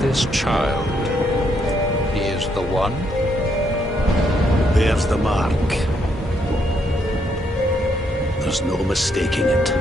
This child, he is the one? There's the mark. There's no mistaking it.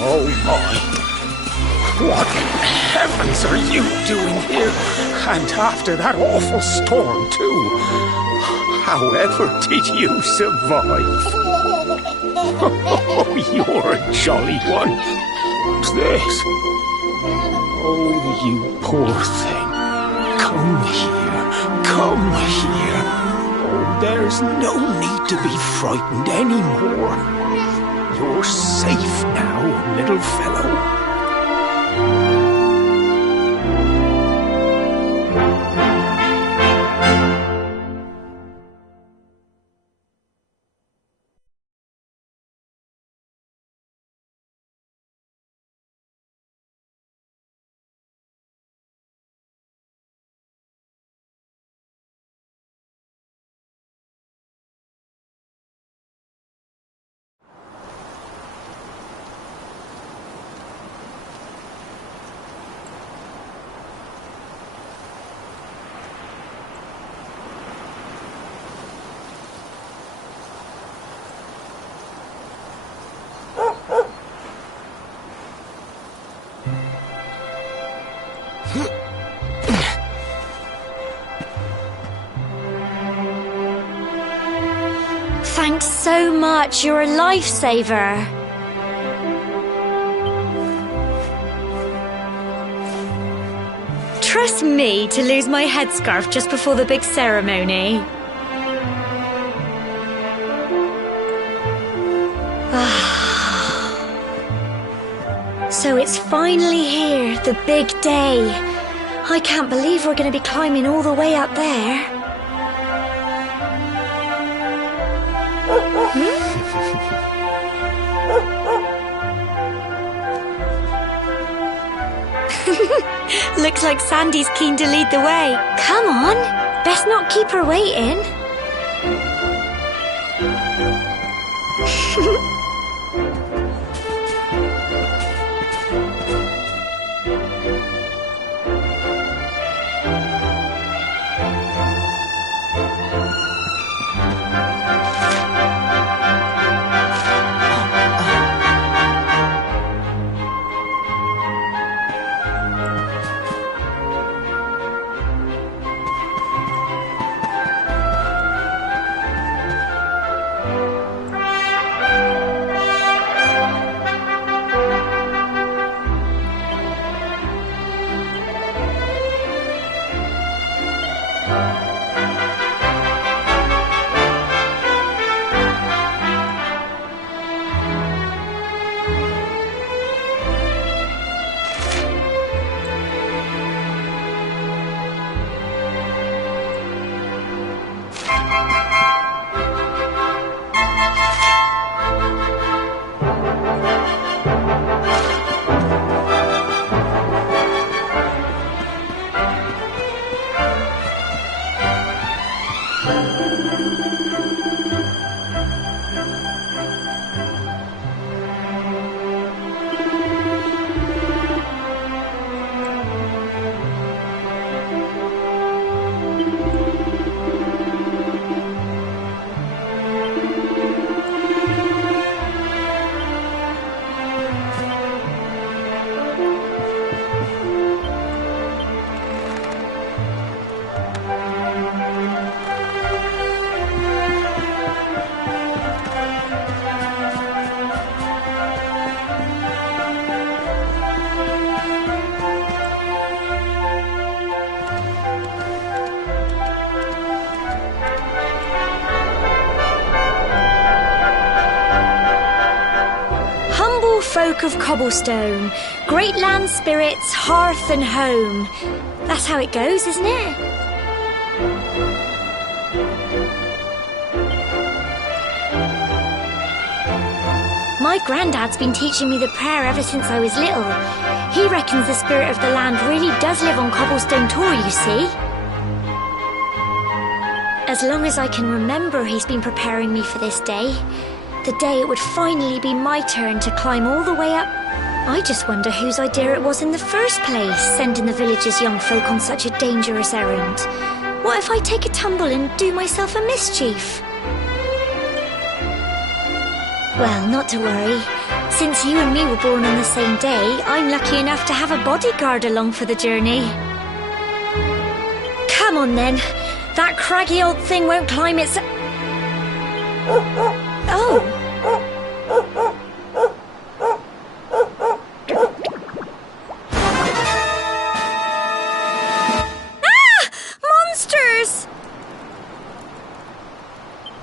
Oh my. What in heavens are you doing here? And after that awful storm, too. However did you survive? Oh, you're a jolly one. What's this? Oh, you poor thing. Come here. Come here. Oh, there's no need to be frightened anymore. You're safe now, little fellow. Thanks so much, you're a lifesaver. Trust me to lose my headscarf just before the big ceremony. So it's finally here, the big day. I can't believe we're going to be climbing all the way up there. Looks like Sandy's keen to lead the way. Come on, best not keep her waiting. Folk of Cobblestone, great land spirits, hearth and home. That's how it goes, isn't it? My granddad's been teaching me the prayer ever since I was little. He reckons the spirit of the land really does live on Cobblestone Tor, you see. As long as I can remember, he's been preparing me for this day. The day it would finally be my turn to climb all the way up. I just wonder whose idea it was in the first place, sending the village's young folk on such a dangerous errand. What if I take a tumble and do myself a mischief? Well, not to worry. Since you and me were born on the same day, I'm lucky enough to have a bodyguard along for the journey. Come on then. That craggy old thing won't climb its... Oh! Ah! Monsters!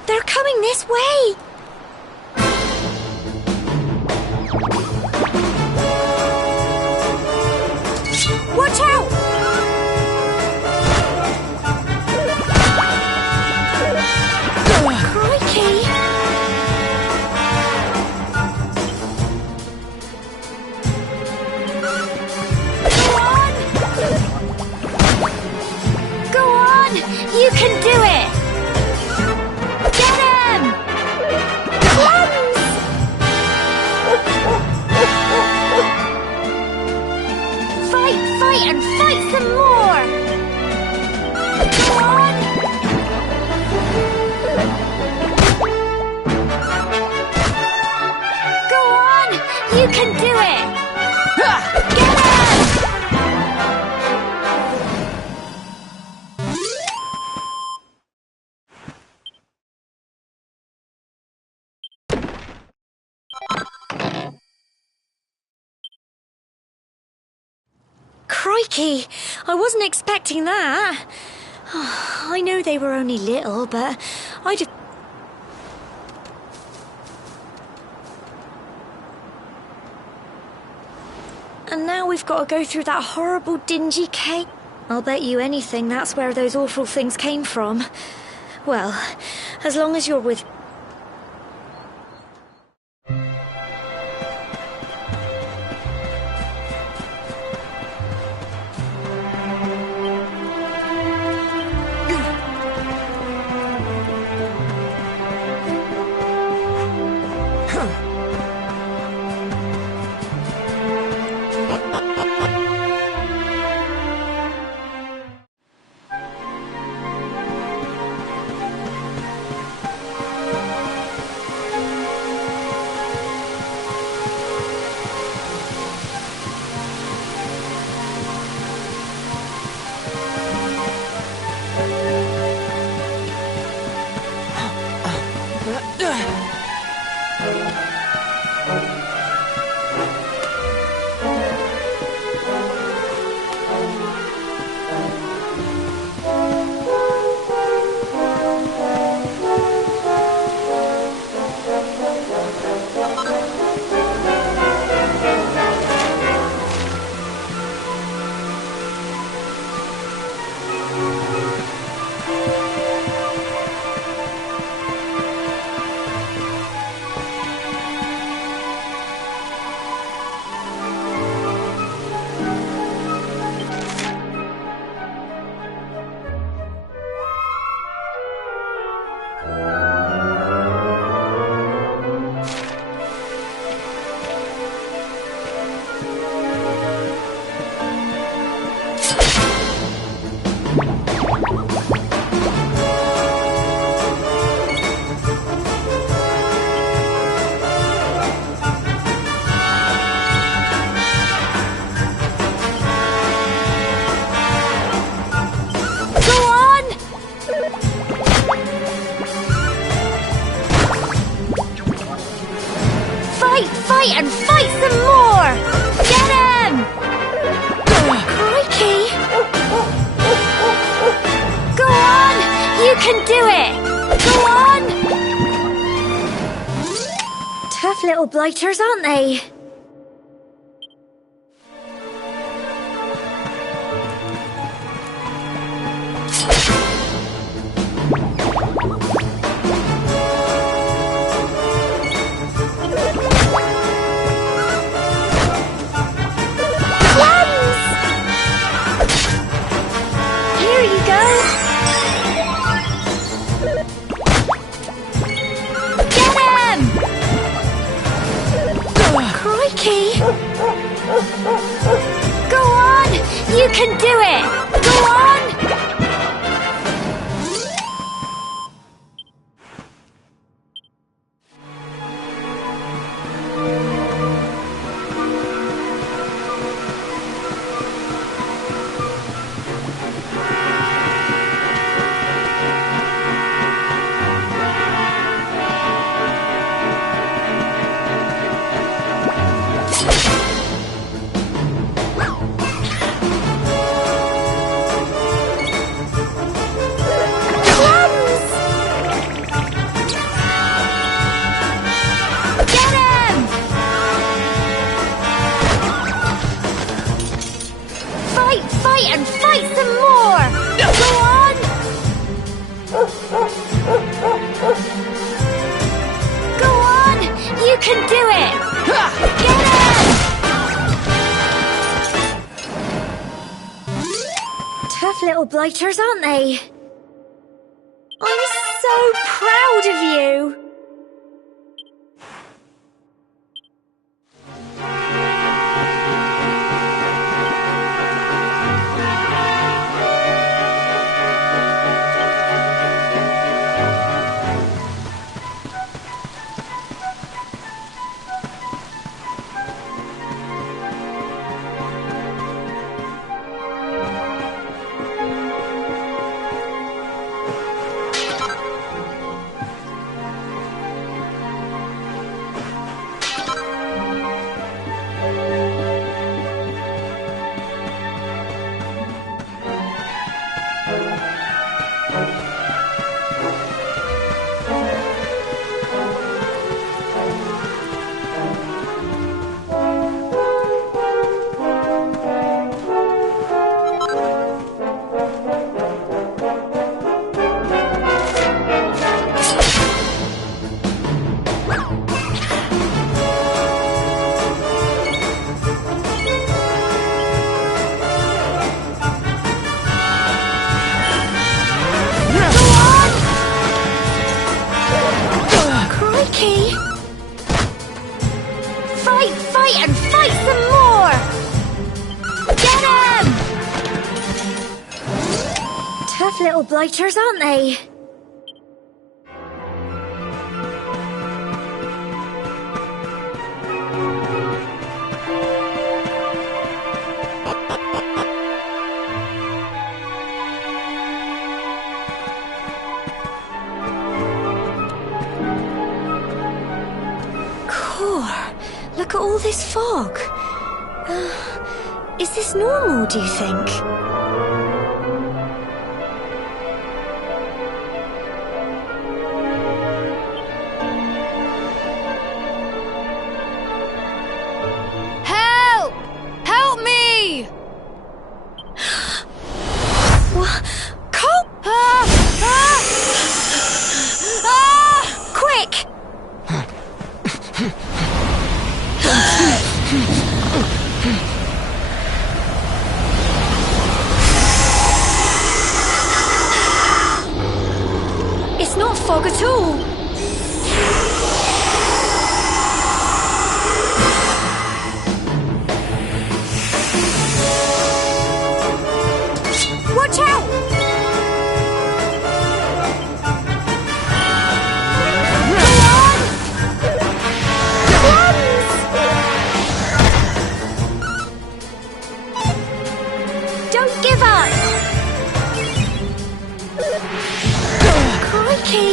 They're coming this way! Watch out! Crikey! You can do it! Get him! Cleanse! Fight, and fight some more! Go on! Go on! You can do it! Get him! Crikey! I wasn't expecting that. Oh, I know they were only little, but I just... And now we've got to go through that horrible, dingy cave. I'll bet you anything that's where those awful things came from. Well, as long as you're with... can do it! Go on! Tough little blighters, aren't they? Here you go! Get him! Crikey! Go on! You can do it! Go on! Fight and fight some more! Go on! Go on! You can do it! Get him! Tough little blighters, aren't they? I'm so proud of you! Fight and fight some more! Get him! Tough little blighters, aren't they? Look at all this fog. Is this normal, do you think? Help! Help me! What? Cole! Quick! It's not fog at all. Watch out! Don't give up! Crikey!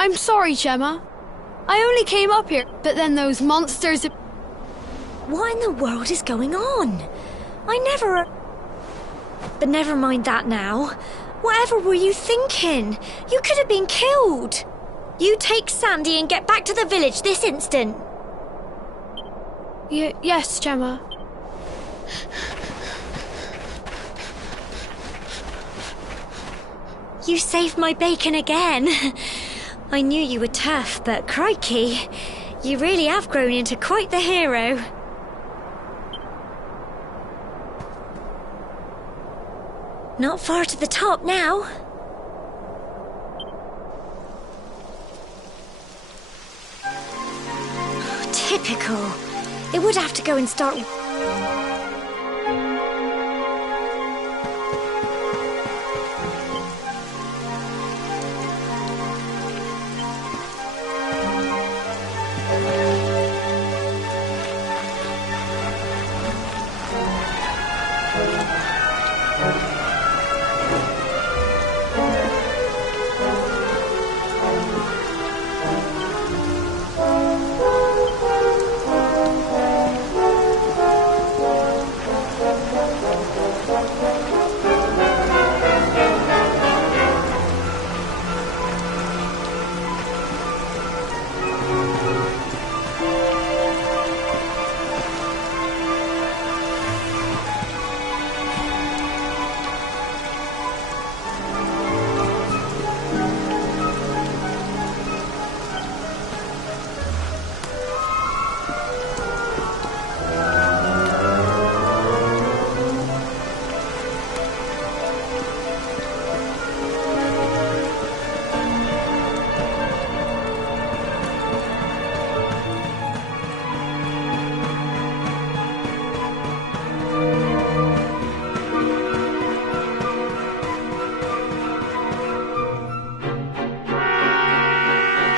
I'm sorry, Gemma. I only came up here, but then those monsters... What in the world is going on? I never... But never mind that now. Whatever were you thinking? You could have been killed. You take Sandy and get back to the village this instant. Yes, Gemma. You saved my bacon again. I knew you were tough, but crikey, you really have grown into quite the hero. Not far to the top now. Typical. It would have to go and start...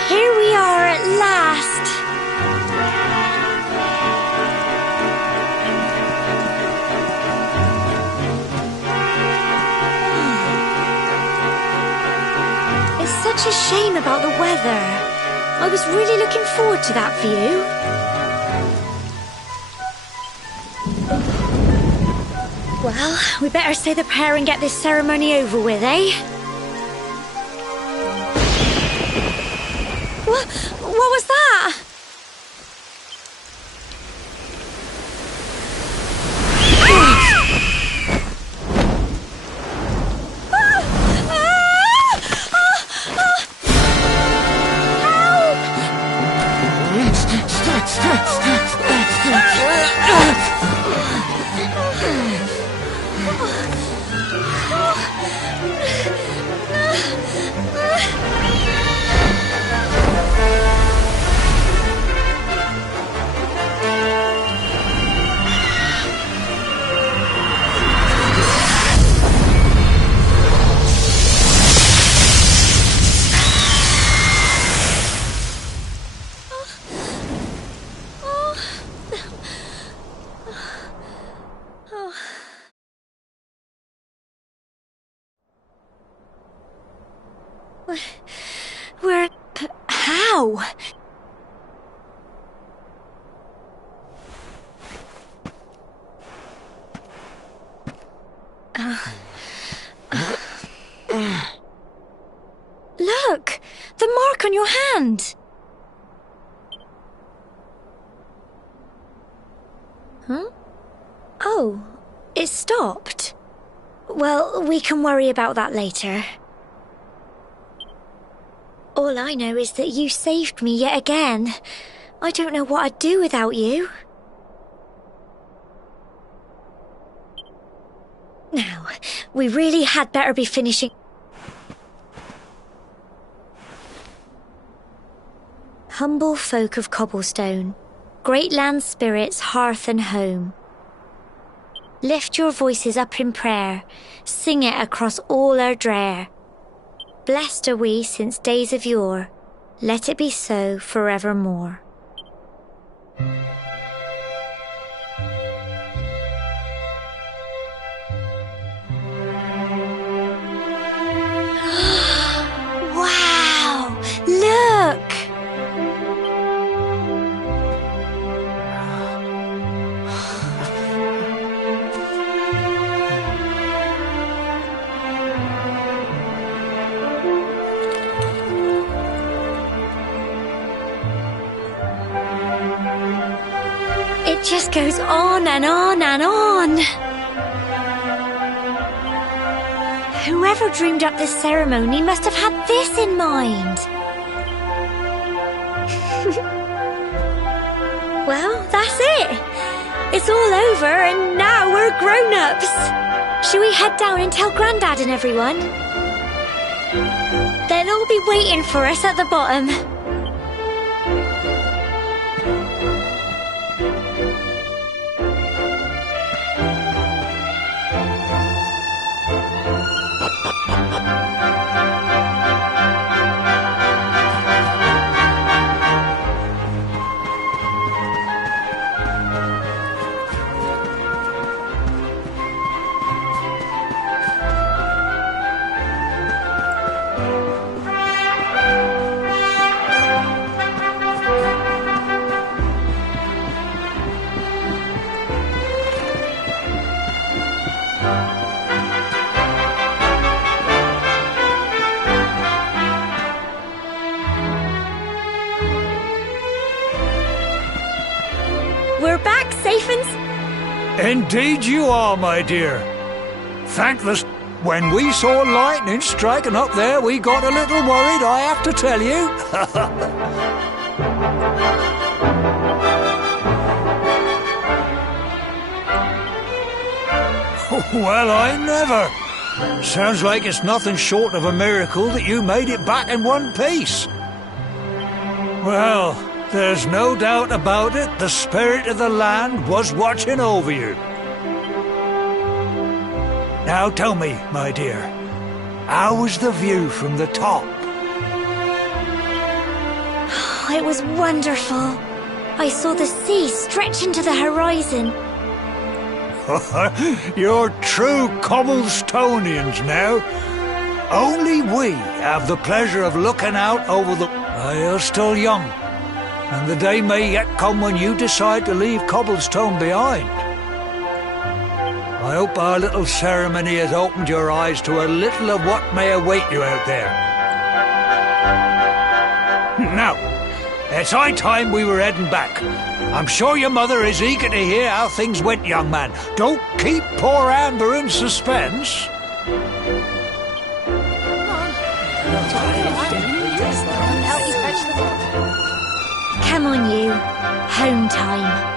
Here we are at last. It's such a shame about the weather. I was really looking forward to that view. Well, we better say the prayer and get this ceremony over with, eh? What was that? How? Look! The mark on your hand! Huh? Oh, it stopped. Well, we can worry about that later. All I know is that you saved me yet again. I don't know what I'd do without you. Now, we really had better be finishing... Humble folk of Cobblestone, great land spirits, hearth and home. Lift your voices up in prayer, sing it across all our drear. Blessed are we since days of yore, let it be so forevermore. Wow! just goes on and on and on. Whoever dreamed up this ceremony must have had this in mind. Well, that's it. It's all over and now we're grown-ups. Shall we head down and tell Grandad and everyone? They'll all be waiting for us at the bottom. We're back, Saphens. Indeed you are, my dear. Thankless. When we saw lightning striking up there, we got a little worried, I have to tell you. Well, I never. Sounds like it's nothing short of a miracle that you made it back in one piece. Well, there's no doubt about it, the spirit of the land was watching over you. Now tell me, my dear, how was the view from the top? It was wonderful. I saw the sea stretch into the horizon. You're true Cobblestonians now. Only we have the pleasure of looking out over the... You're still young, and the day may yet come when you decide to leave Cobblestone behind. I hope our little ceremony has opened your eyes to a little of what may await you out there. Now, it's high time we were heading back. I'm sure your mother is eager to hear how things went, young man. Don't keep poor Amber in suspense. Come on, you. Home time.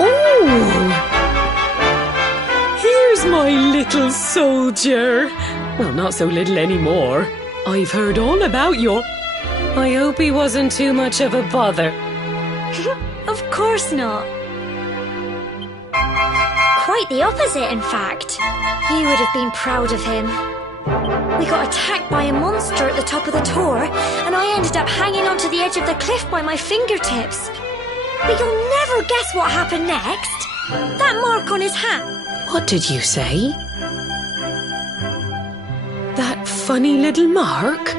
Oh! Here's my little soldier. Well, not so little anymore. I've heard all about your... I hope he wasn't too much of a bother. Of course not. Quite the opposite, in fact. You would have been proud of him. We got attacked by a monster at the top of the tor, and I ended up hanging onto the edge of the cliff by my fingertips. But you'll never guess what happened next. That mark on his hat. What did you say? That funny little mark?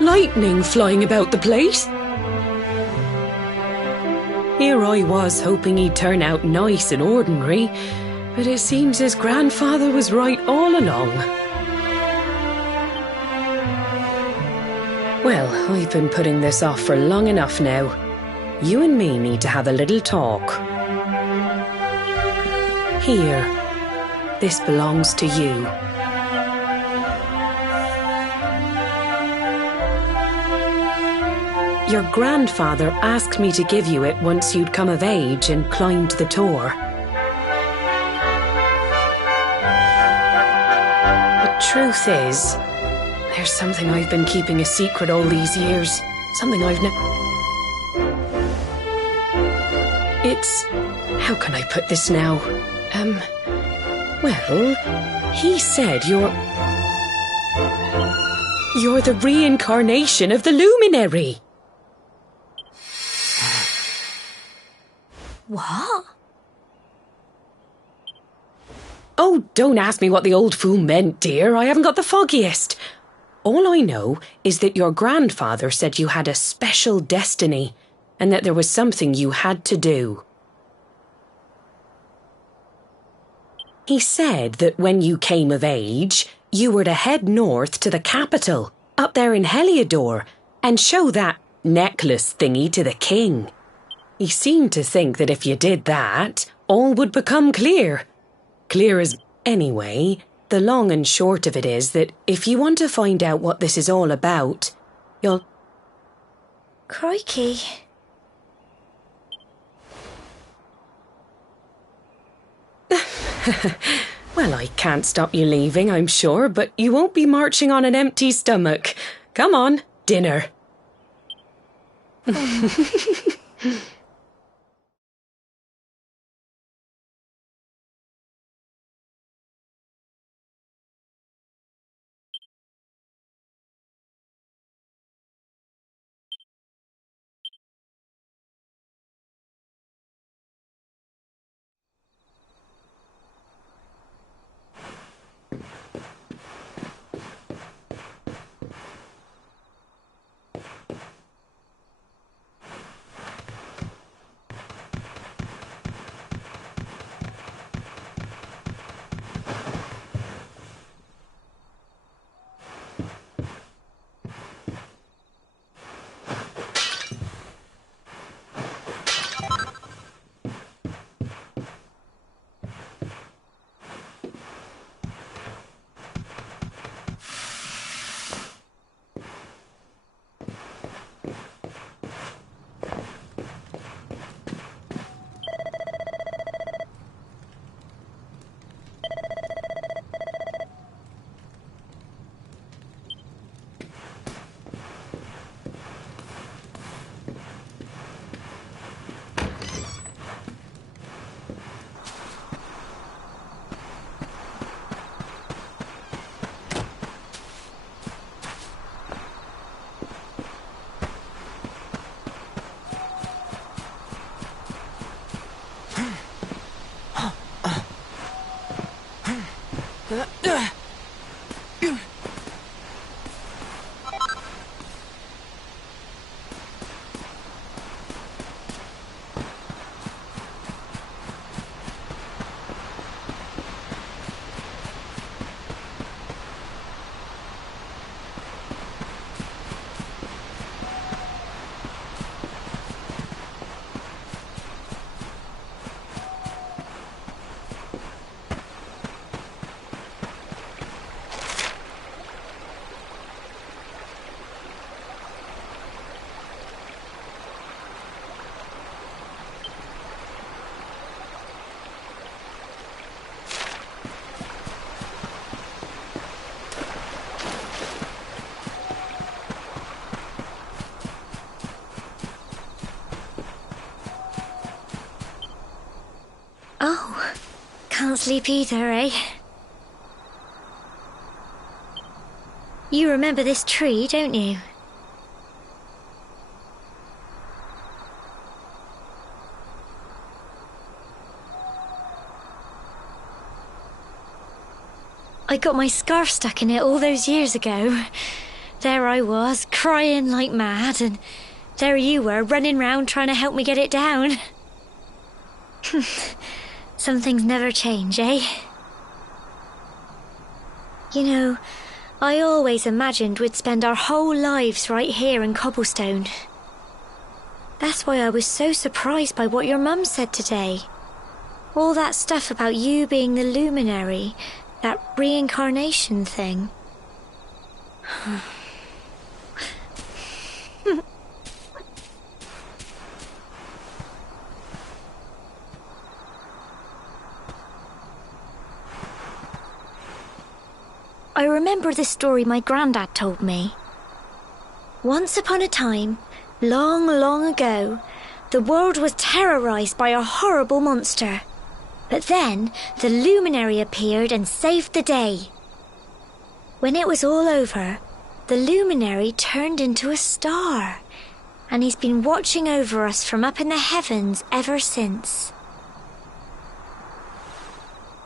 Lightning flying about the place? Here I was hoping he'd turn out nice and ordinary, but it seems his grandfather was right all along. Well, I've been putting this off for long enough now. You and me need to have a little talk. Here, this belongs to you. Your grandfather asked me to give you it once you'd come of age and climbed the tor. The truth is, there's something I've been keeping a secret all these years. Something I've It's... how can I put this now? Well, he said you're the reincarnation of the Luminary. What? Oh, don't ask me what the old fool meant, dear. I haven't got the foggiest. All I know is that your grandfather said you had a special destiny and that there was something you had to do. He said that when you came of age, you were to head north to the capital, up there in Heliodor, and show that necklace thingy to the king. He seemed to think that if you did that, all would become clear. Clear as... Anyway, the long and short of it is that if you want to find out what this is all about, you'll... Crikey. Well, I can't stop you leaving, I'm sure, but you won't be marching on an empty stomach. Come on, dinner. Can't sleep either, eh? You remember this tree, don't you? I got my scarf stuck in it all those years ago. There I was, crying like mad, and there you were, running round trying to help me get it down. Some things never change, eh? You know, I always imagined we'd spend our whole lives right here in Cobblestone. That's why I was so surprised by what your mum said today. All that stuff about you being the luminary, that reincarnation thing. I remember the story my granddad told me. Once upon a time, long, long ago, the world was terrorized by a horrible monster. But then the luminary appeared and saved the day. When it was all over, the luminary turned into a star, and he's been watching over us from up in the heavens ever since.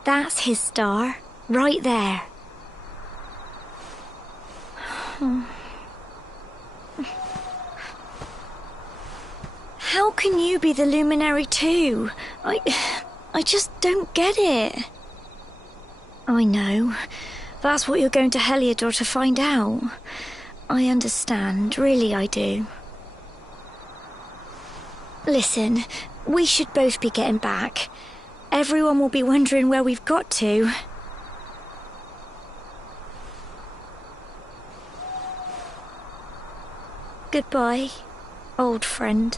That's his star, right there. How can you be the luminary too? I just don't get it. I know. That's what you're going to Heliodor to find out. I understand, really I do. Listen, we should both be getting back. Everyone will be wondering where we've got to. Goodbye, old friend.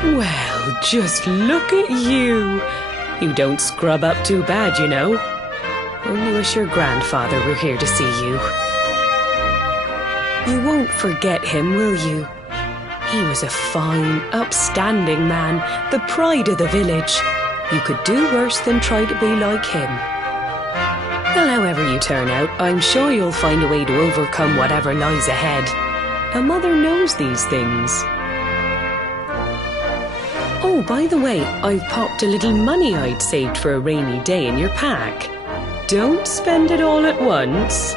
Well, just look at you. You don't scrub up too bad, you know. Only wish your grandfather were here to see you. You won't forget him, will you? He was a fine, upstanding man, the pride of the village. You could do worse than try to be like him. Well, however you turn out, I'm sure you'll find a way to overcome whatever lies ahead. A mother knows these things. Oh, by the way, I've popped a little money I'd saved for a rainy day in your pack. Don't spend it all at once.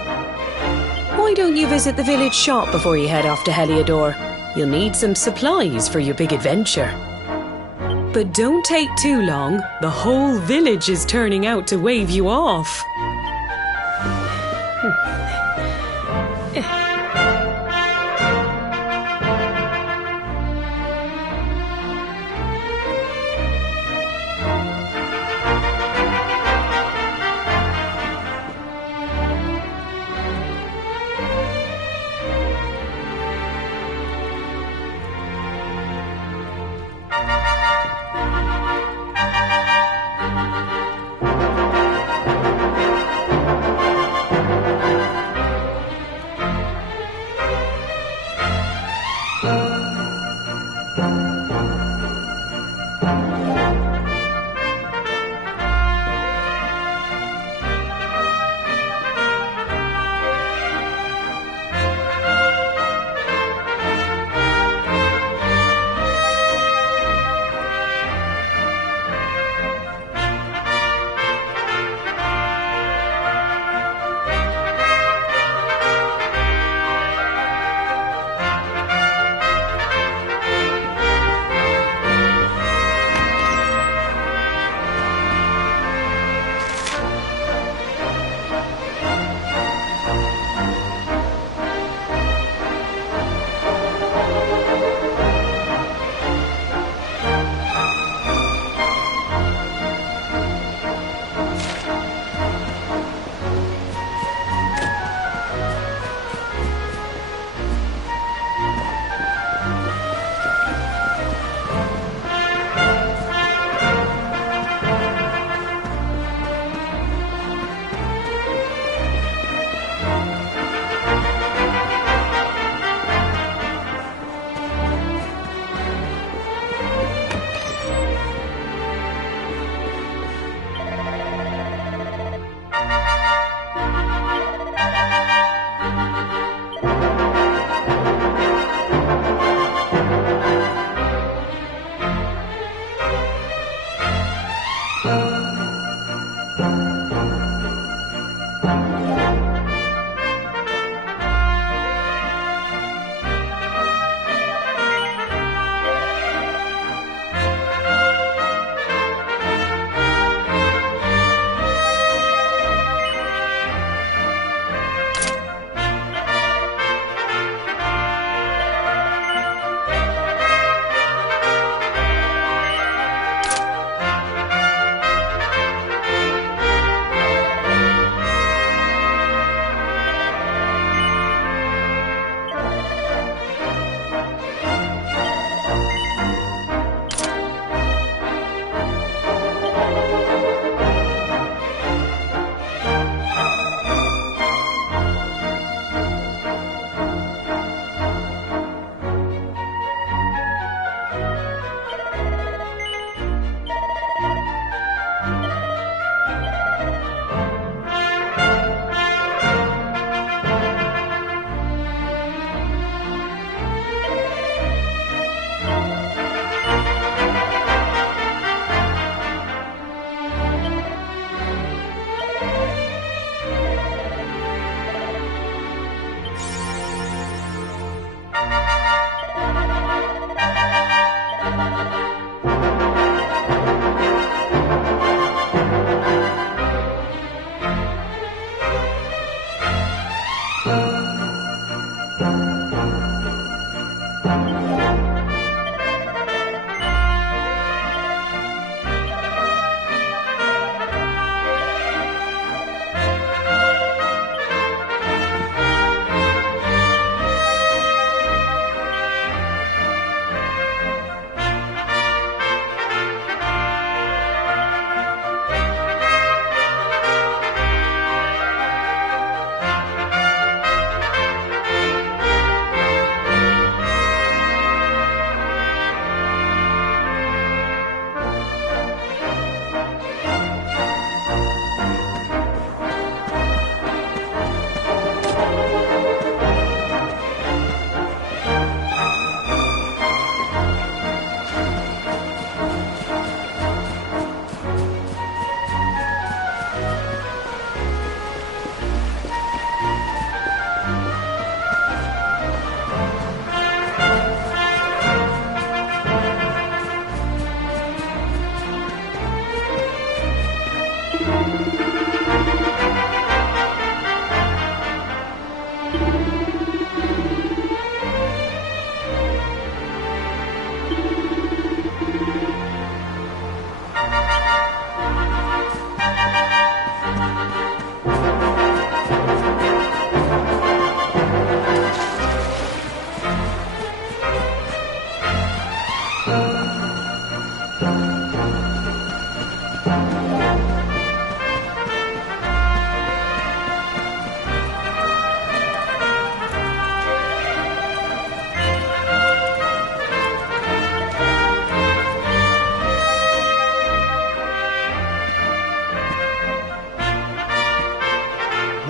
Why don't you visit the village shop before you head off to Heliodor? You'll need some supplies for your big adventure. But don't take too long. The whole village is turning out to wave you off.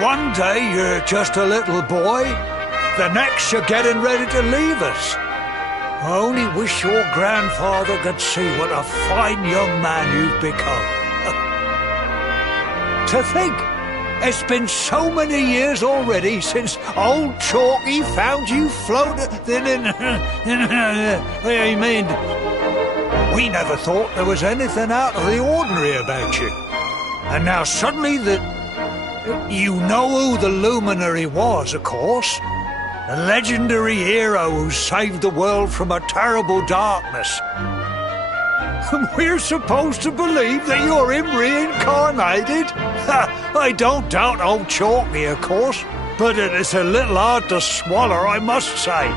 One day you're just a little boy, the next you're getting ready to leave us. I only wish your grandfather could see what a fine young man you've become. To think, it's been so many years already since old Chalky found you floating in... I mean, we never thought there was anything out of the ordinary about you. And now suddenly you know who the Luminary was, of course. A legendary hero who saved the world from a terrible darkness. And we're supposed to believe that you're him reincarnated? I don't doubt old Chalky, of course, but it is a little hard to swallow, I must say.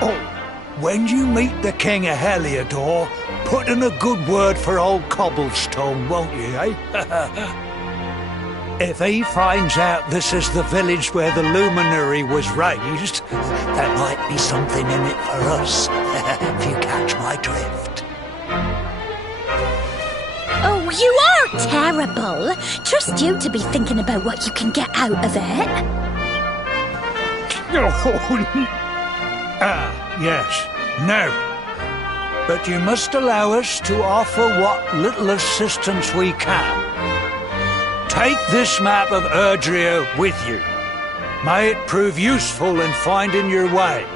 Oh, when you meet the King of Heliodor, put in a good word for old Cobblestone, won't you, eh? If he finds out this is the village where the Luminary was raised, there might be something in it for us, if you catch my drift. Oh, you are terrible. Trust you to be thinking about what you can get out of it. Yes. No. But you must allow us to offer what little assistance we can. Take this map of Erdrea with you. May it prove useful in finding your way.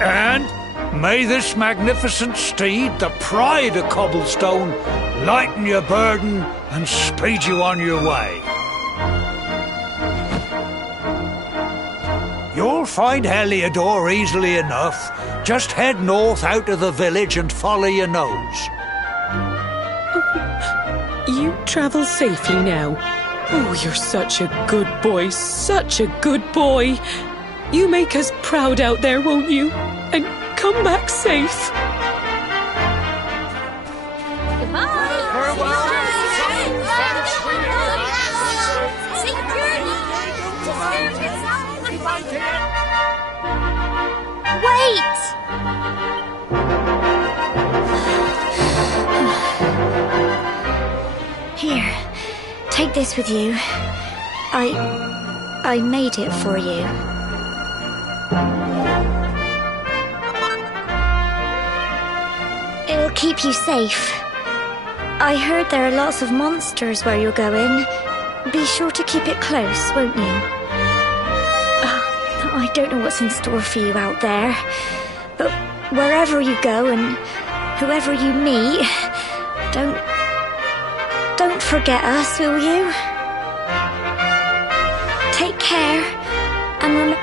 And may this magnificent steed, the pride of Cobblestone, lighten your burden and speed you on your way. You'll find Heliodor easily enough. Just head north out of the village and follow your nose. You travel safely now. Oh, you're such a good boy, such a good boy. You make us proud out there, won't you? And come back safe. Wait! Here, take this with you. I made it for you. It'll keep you safe. I heard there are lots of monsters where you're going. Be sure to keep it close, won't you? I don't know what's in store for you out there, but wherever you go and whoever you meet, don't forget us, will you? Take care, and remember...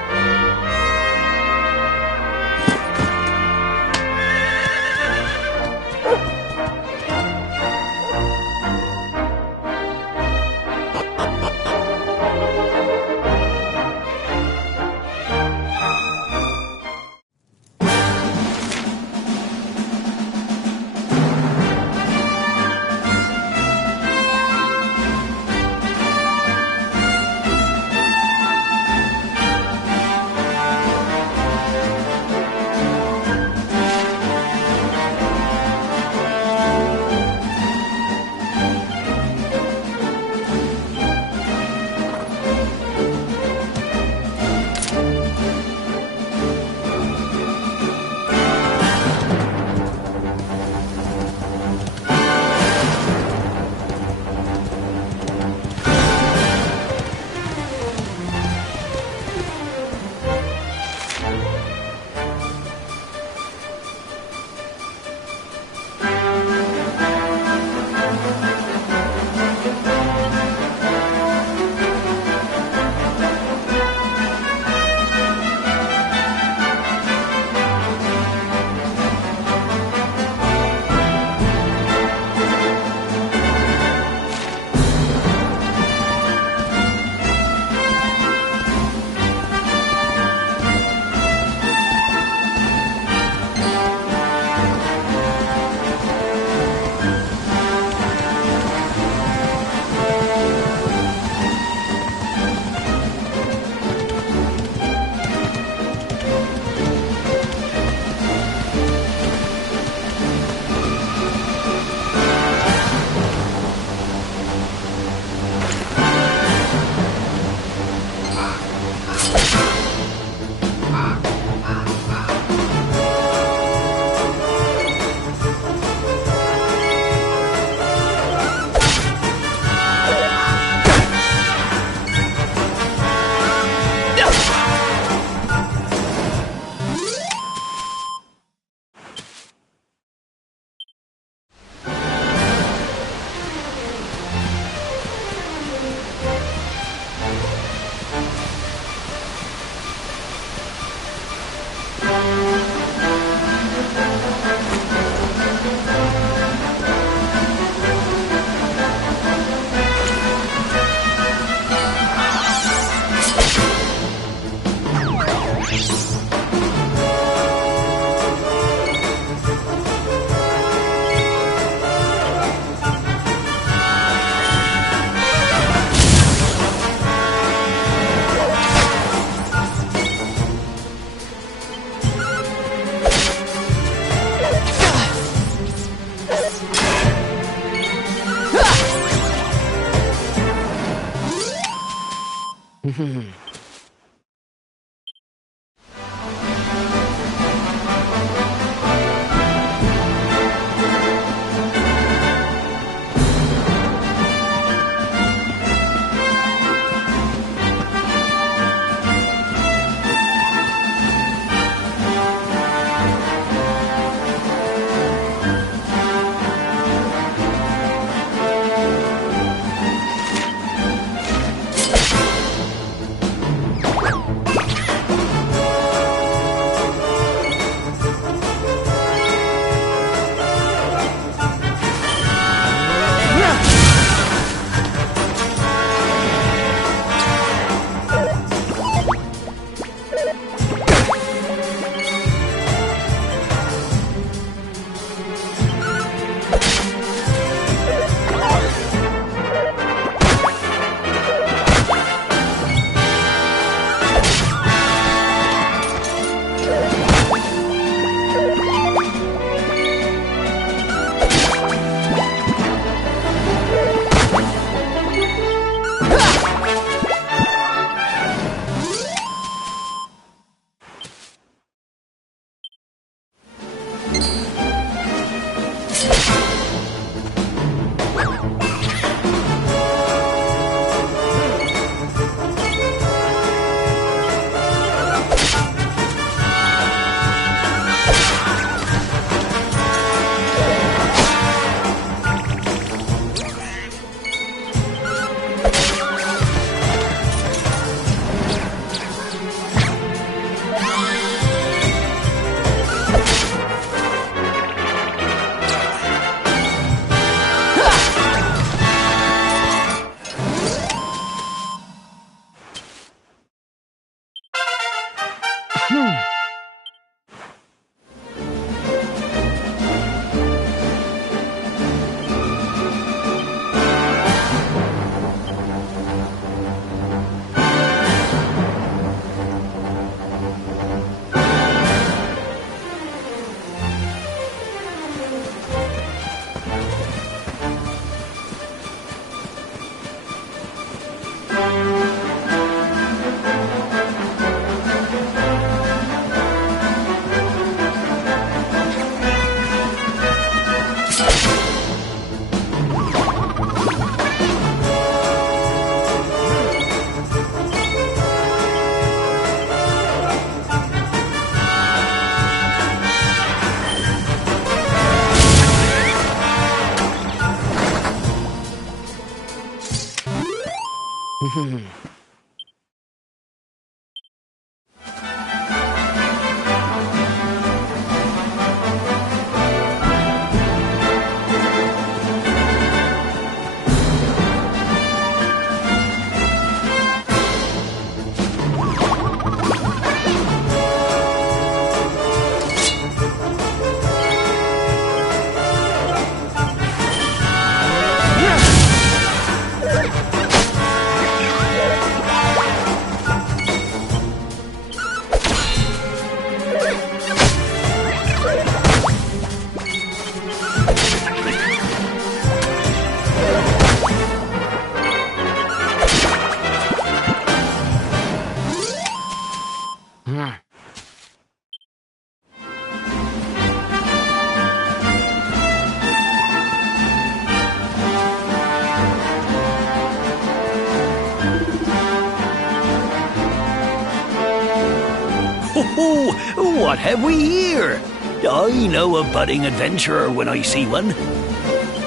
Oh, what have we here? I know a budding adventurer when I see one.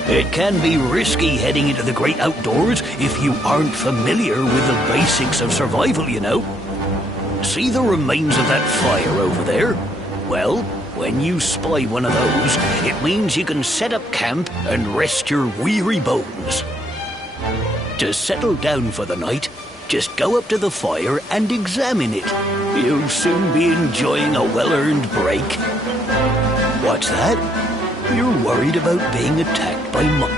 It can be risky heading into the great outdoors if you aren't familiar with the basics of survival, you know. See the remains of that fire over there? Well, when you spy one of those, it means you can set up camp and rest your weary bones. To settle down for the night, just go up to the fire and examine it. You'll soon be enjoying a well-earned break. What's that? You're worried about being attacked by monks.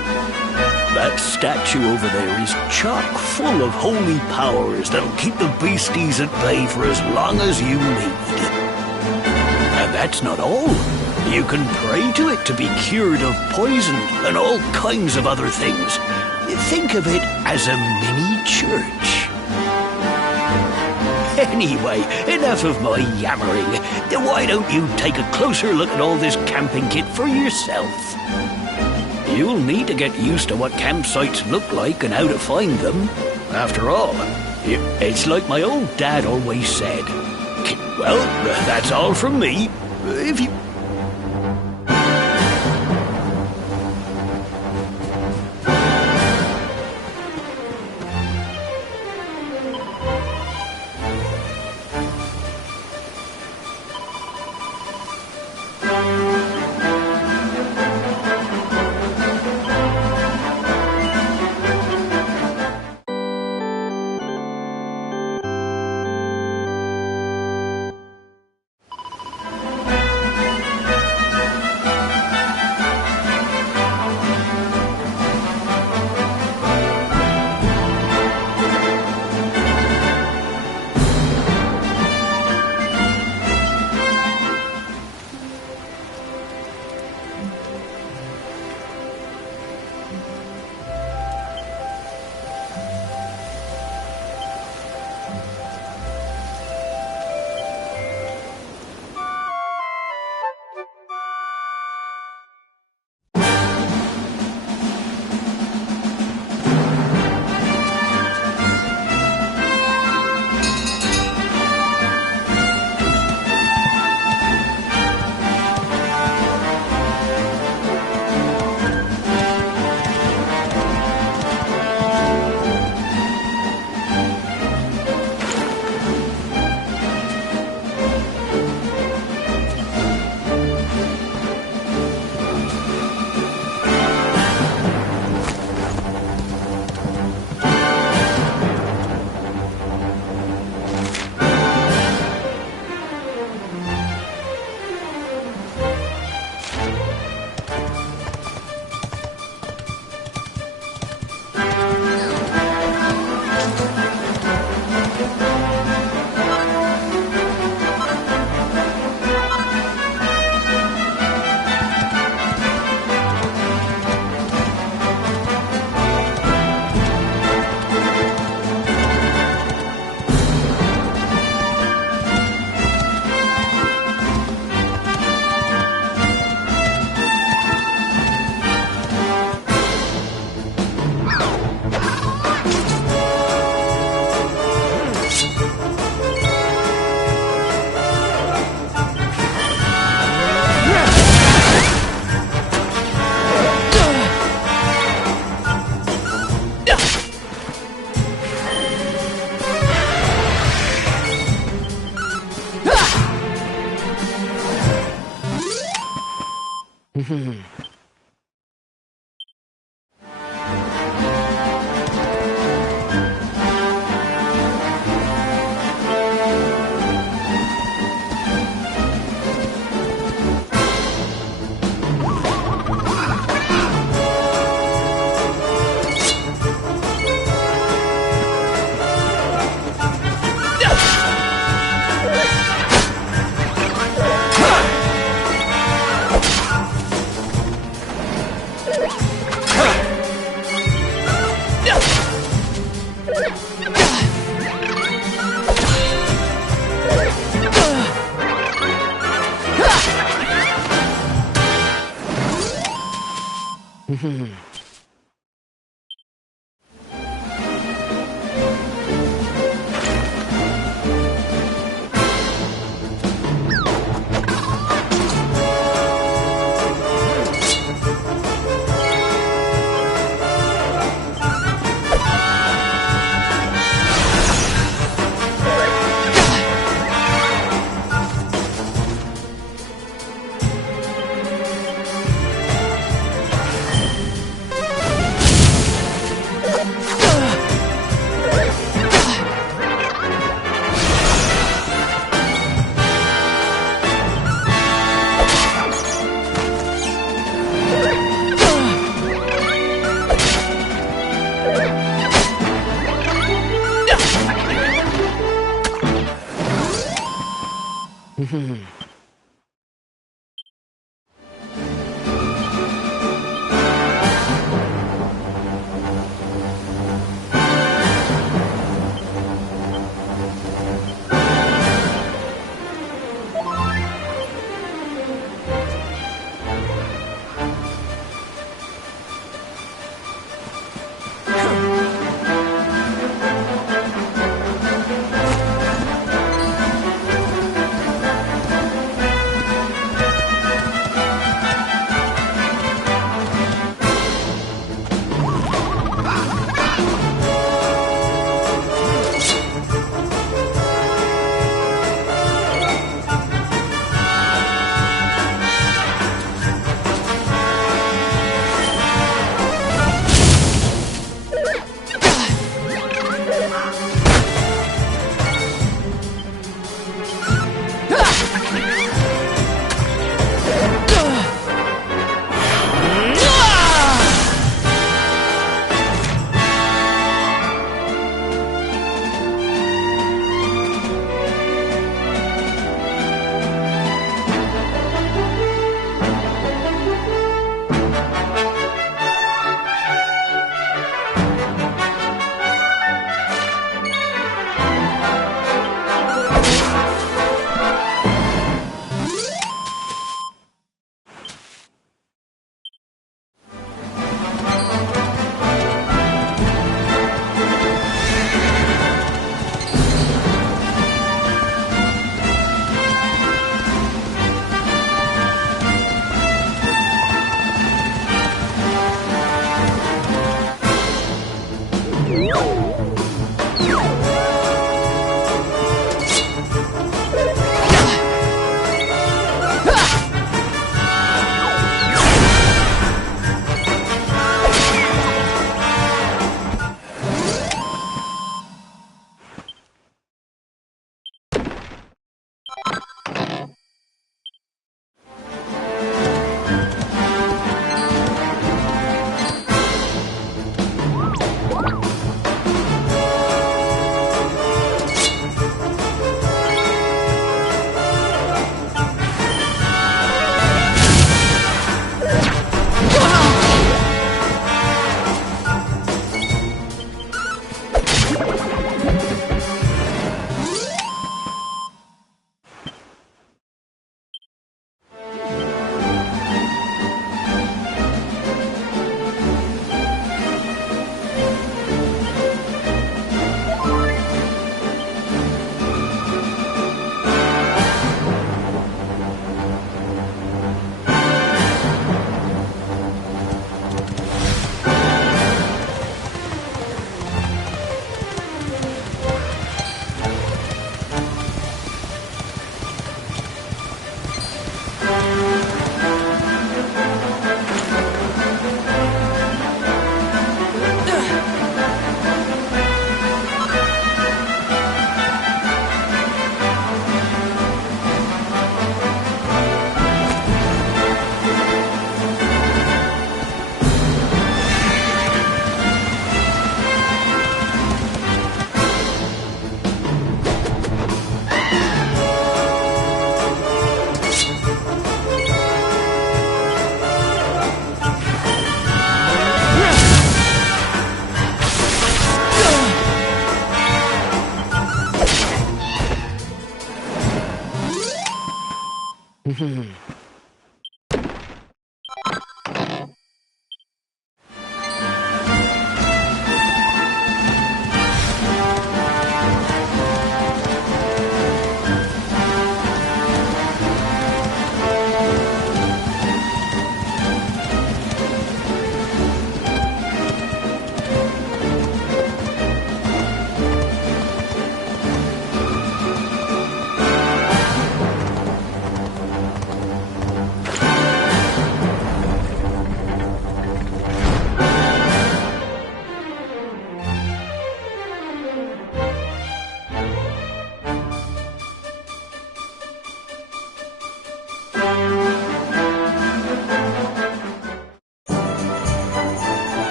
That statue over there is chock full of holy powers that'll keep the beasties at bay for as long as you need. And that's not all. You can pray to it to be cured of poison and all kinds of other things. Think of it as a mini church. Anyway, enough of my yammering. Why don't you take a closer look at all this camping kit for yourself? You'll need to get used to what campsites look like and how to find them. After all, it's like my old dad always said. Well, that's all from me. If you...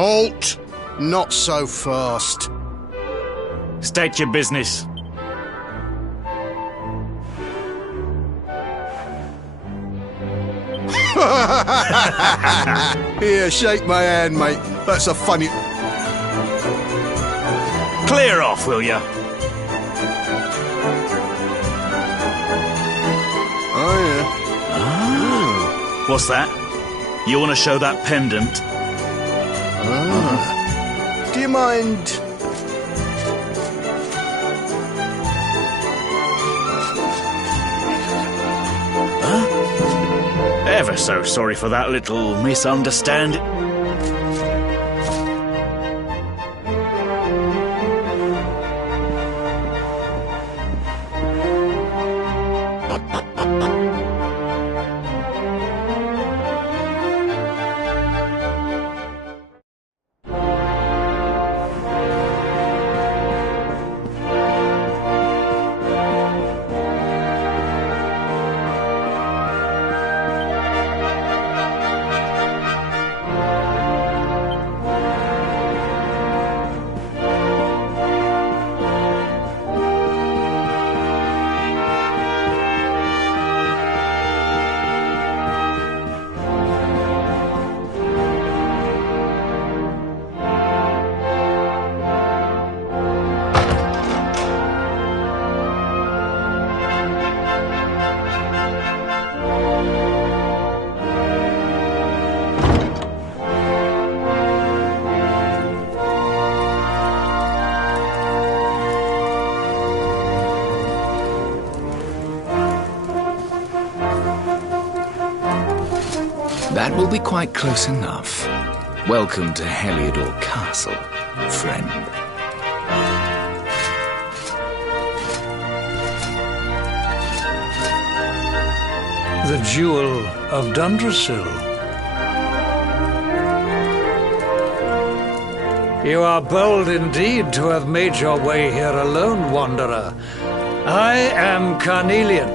Halt! Not so fast. State your business. Here, shake my hand, mate. That's a funny... Clear off, will ya? Oh, What's that? You want to show that pendant? yeah. Do you mind... Ever so sorry for that little misunderstanding. That will be quite close enough. Welcome to Heliodor Castle, friend. The Jewel of Dundrasil. You are bold indeed to have made your way here alone, Wanderer. I am Carnelian,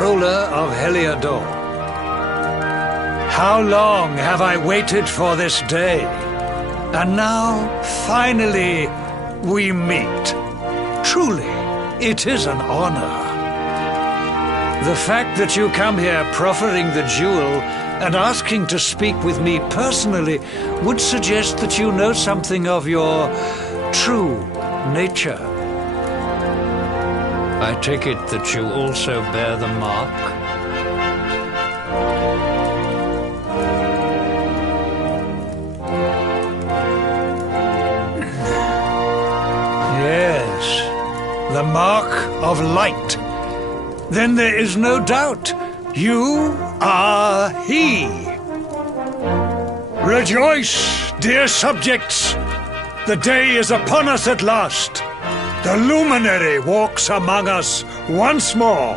ruler of Heliodor. How long have I waited for this day? And now, finally, we meet. Truly, it is an honor. The fact that you come here proffering the jewel and asking to speak with me personally would suggest that you know something of your true nature. I take it that you also bear the mark? Yes, the mark of light. Then there is no doubt. You are he. Rejoice, dear subjects. The day is upon us at last. The luminary walks among us once more.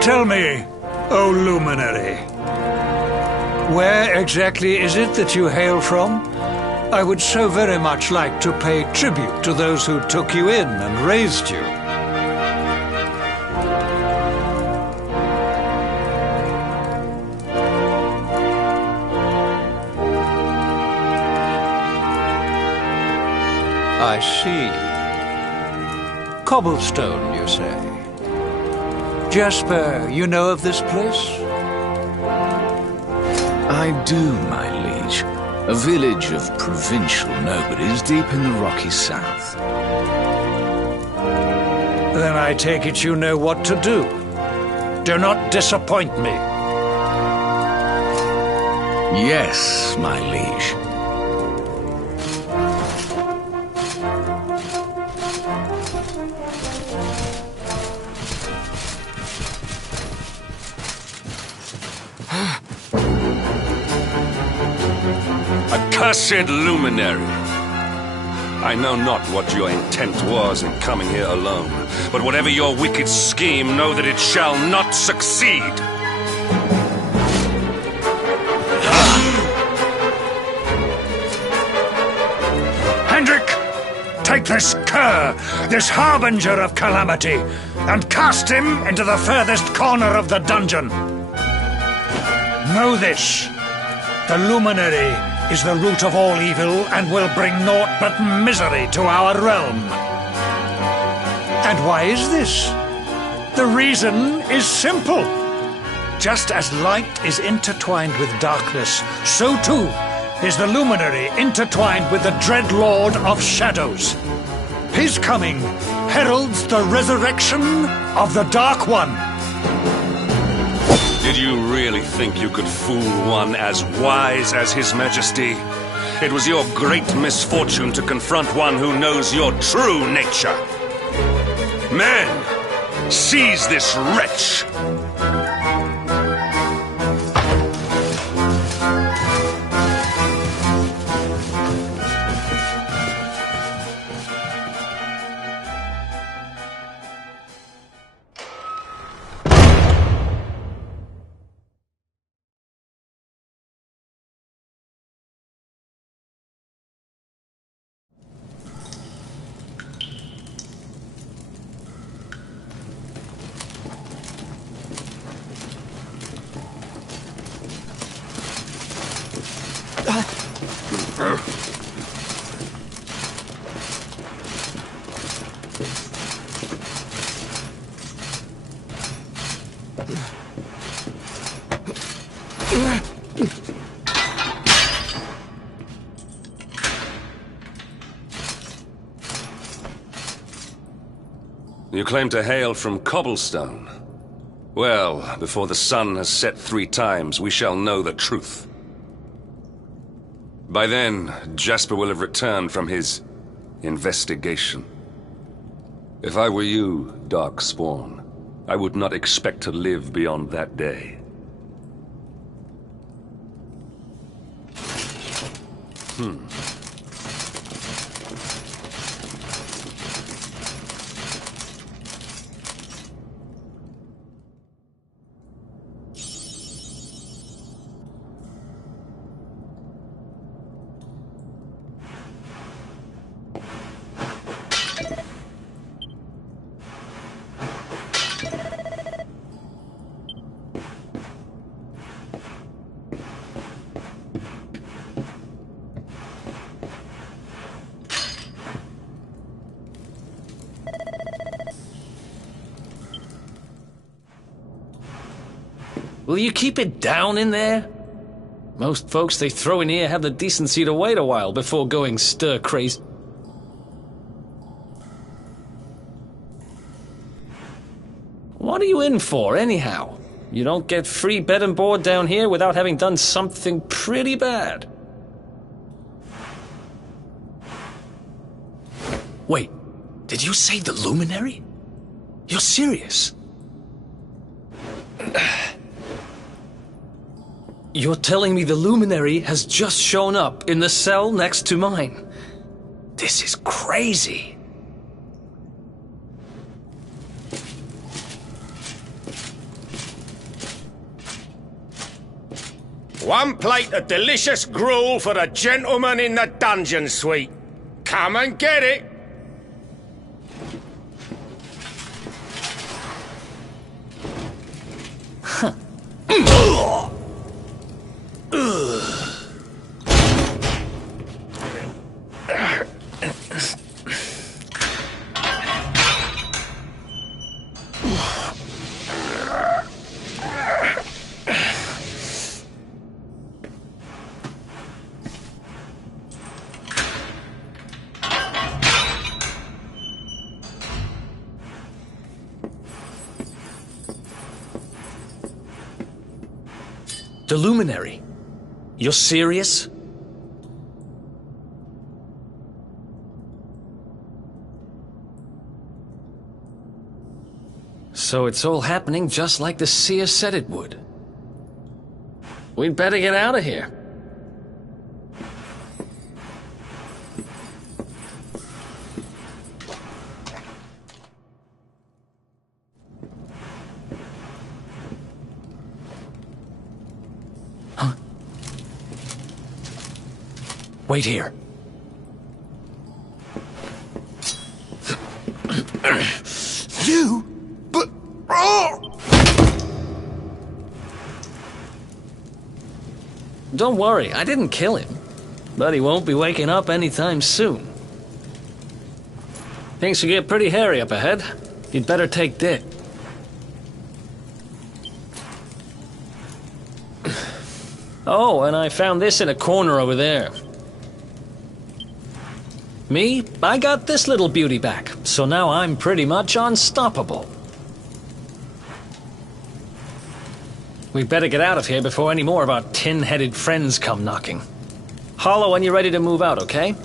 Tell me, O luminary, where exactly is it that you hail from? I would so very much like to pay tribute to those who took you in and raised you. I see. Cobblestone, you say? Jasper, you know of this place? I do, my liege. A village of provincial nobodies deep in the rocky south. Then I take it you know what to do. Do not disappoint me. Yes, my liege. Accursed luminary! I know not what your intent was in coming here alone, but whatever your wicked scheme, know that it shall not succeed! Hendrik! Take this cur, this harbinger of calamity, and cast him into the furthest corner of the dungeon. Know this. The luminary is the root of all evil and will bring naught but misery to our realm. And why is this? The reason is simple. Just as light is intertwined with darkness, so too is the luminary intertwined with the dread Lord of Shadows. His coming heralds the resurrection of the Dark One. Did you really think you could fool one as wise as His Majesty? It was your great misfortune to confront one who knows your true nature. Men, seize this wretch! You claim to hail from Cobblestone. Well, before the sun has set 3 times, we shall know the truth. By then, Jasper will have returned from his investigation. If I were you, Darkspawn, I would not expect to live beyond that day. Will you keep it down in there? Most folks they throw in here have the decency to wait a while before going stir-crazy. What are you in for, anyhow? You don't get free bed and board down here without having done something pretty bad. Wait, did you say the Luminary? You're serious? You're telling me the Luminary has just shown up in the cell next to mine? This is crazy. One plate of delicious gruel for the gentleman in the dungeon suite. Come and get it. Huh. The Luminary? You're serious? So it's all happening just like the seer said it would. We'd better get out of here. Wait here. don't worry, I didn't kill him. But he won't be waking up anytime soon. Things will get pretty hairy up ahead. You'd better take Dick. Oh, and I found this in a corner over there. Me, I got this little beauty back, so now I'm pretty much unstoppable. We'd better get out of here before any more of our tin-headed friends come knocking. Holler when you're ready to move out, okay?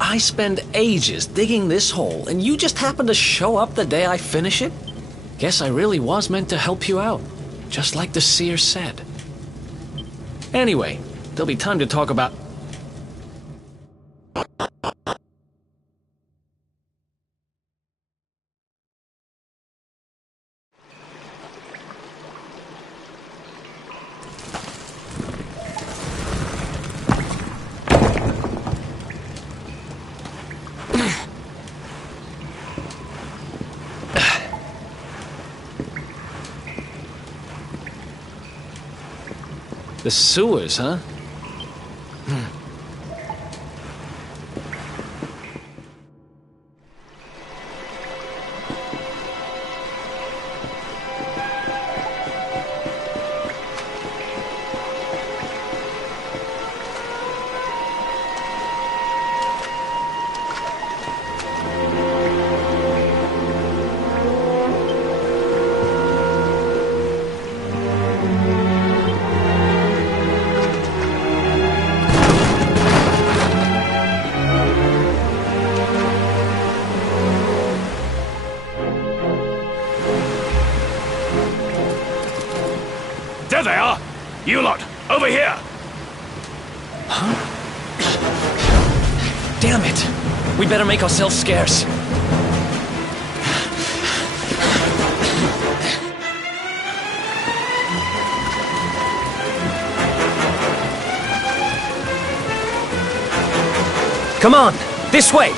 I spend ages digging this hole, and you just happen to show up the day I finish it? Guess I really was meant to help you out, just like the seer said. Anyway, there'll be time to talk about... The sewers, huh? There they are! You lot, over here! Huh? Damn it! We better make ourselves scarce. Come on, this way!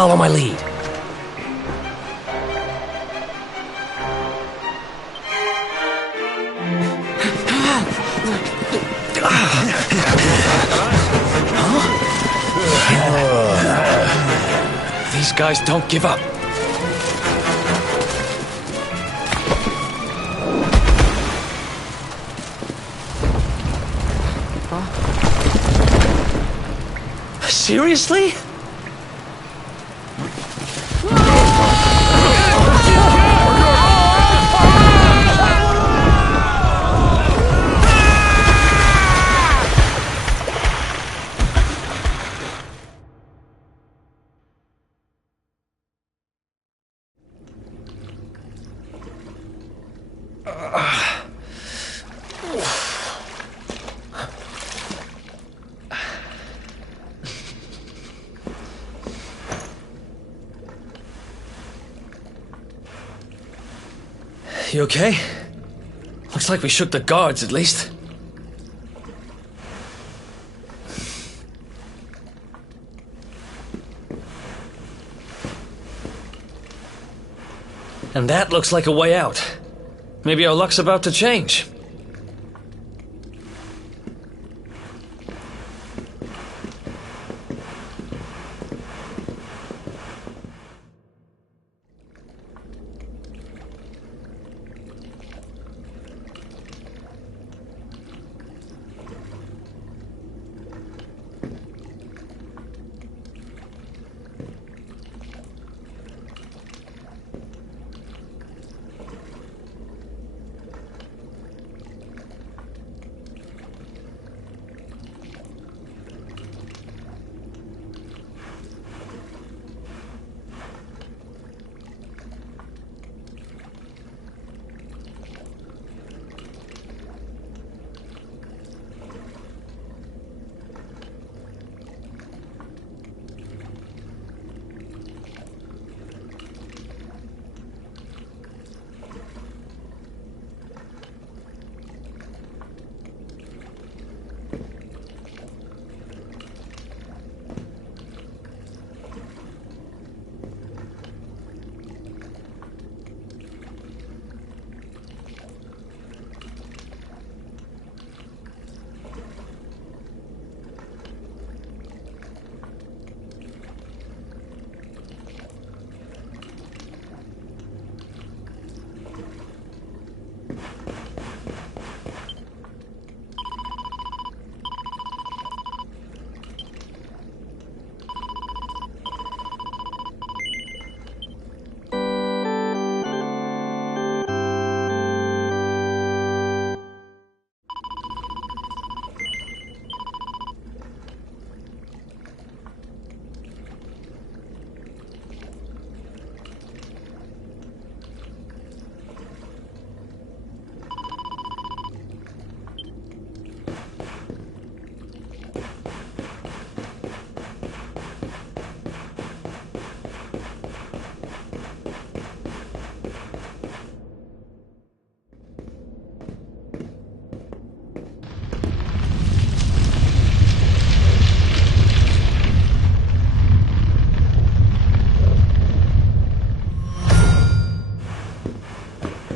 Follow my lead. These guys don't give up. Seriously? You okay? Looks like we shook the guards, at least. And that looks like a way out. Maybe our luck's about to change.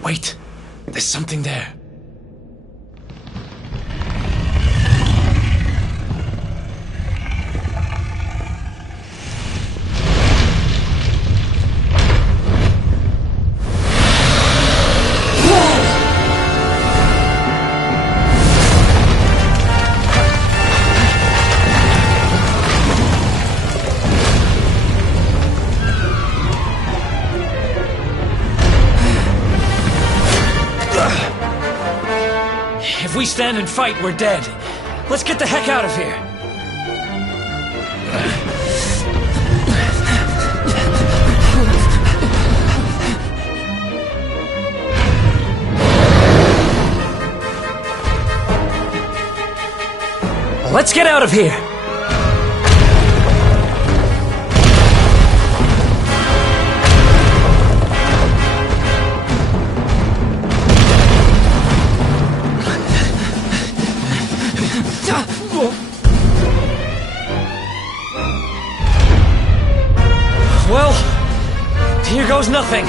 Wait, there's something there. If we stand and fight, we're dead. Let's get the heck out of here. Let's get out of here! Well, here goes nothing.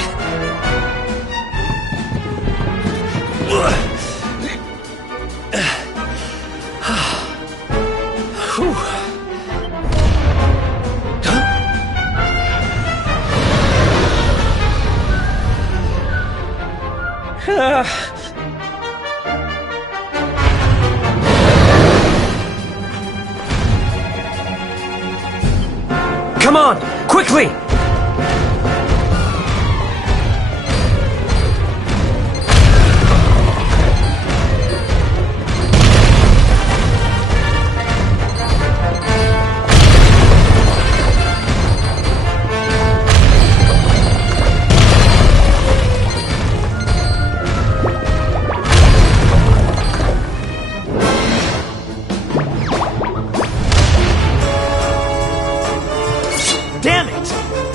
Come on, quickly! Damn it!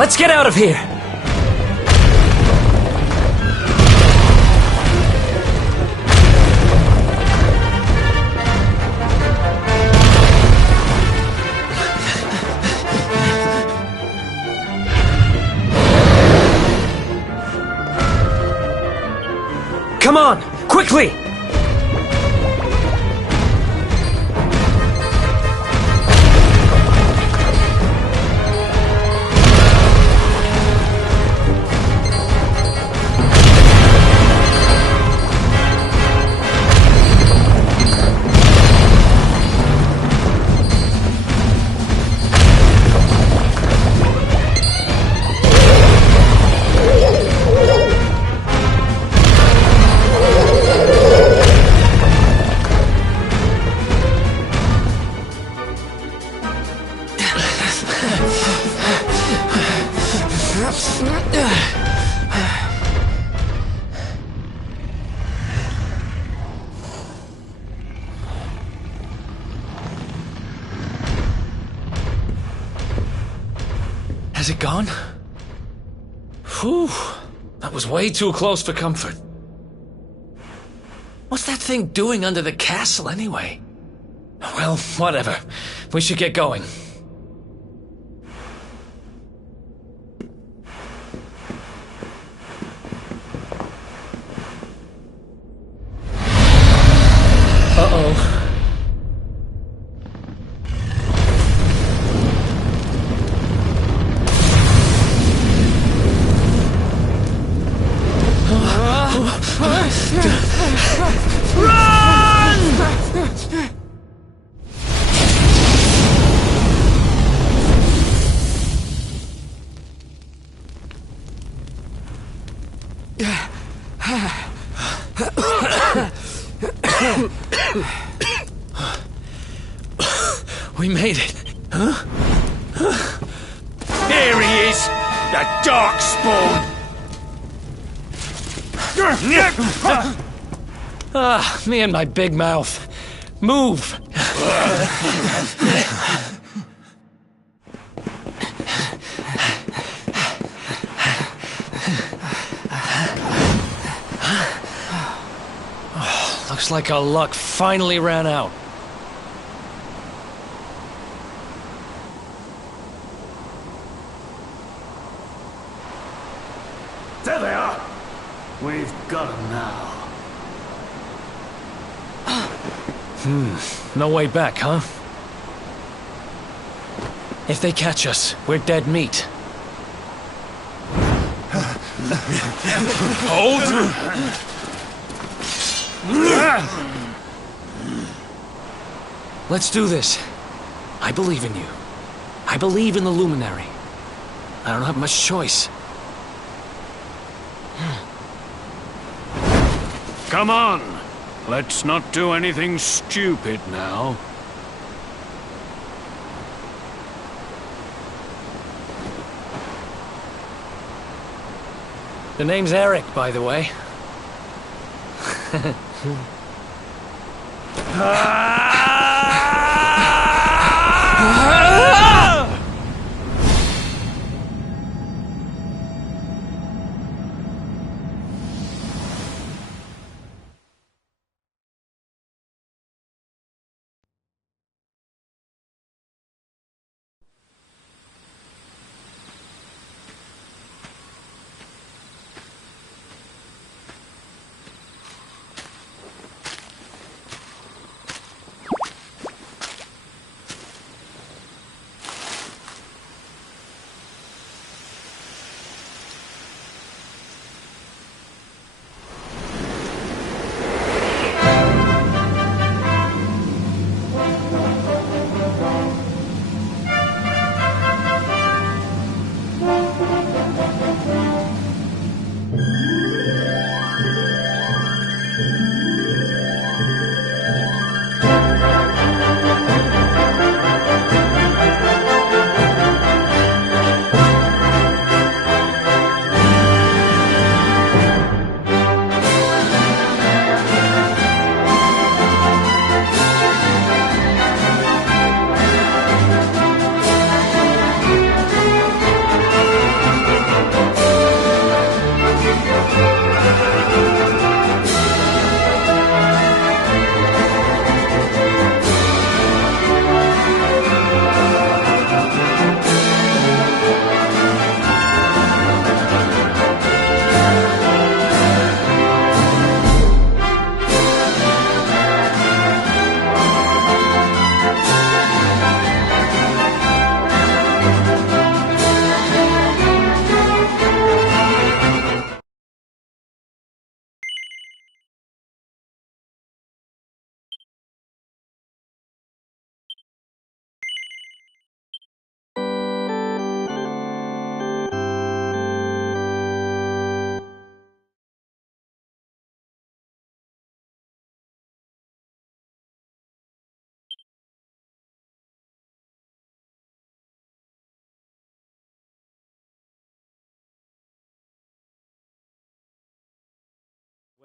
Let's get out of here! Come on! Quickly! Has it gone? Whew. That was way too close for comfort. What's that thing doing under the castle, anyway? Well, whatever. We should get going. Uh-oh. We made it. Huh? There he is! The Darkspawn! Ah, me and my big mouth. Move! Looks like our luck finally ran out. There they are! We've got them now. No way back, huh? If they catch us, we're dead meat. Hold! Let's do this. I believe in you. I believe in the Luminary. I don't have much choice. Come on! Let's not do anything stupid now. The name's Eric, by the way.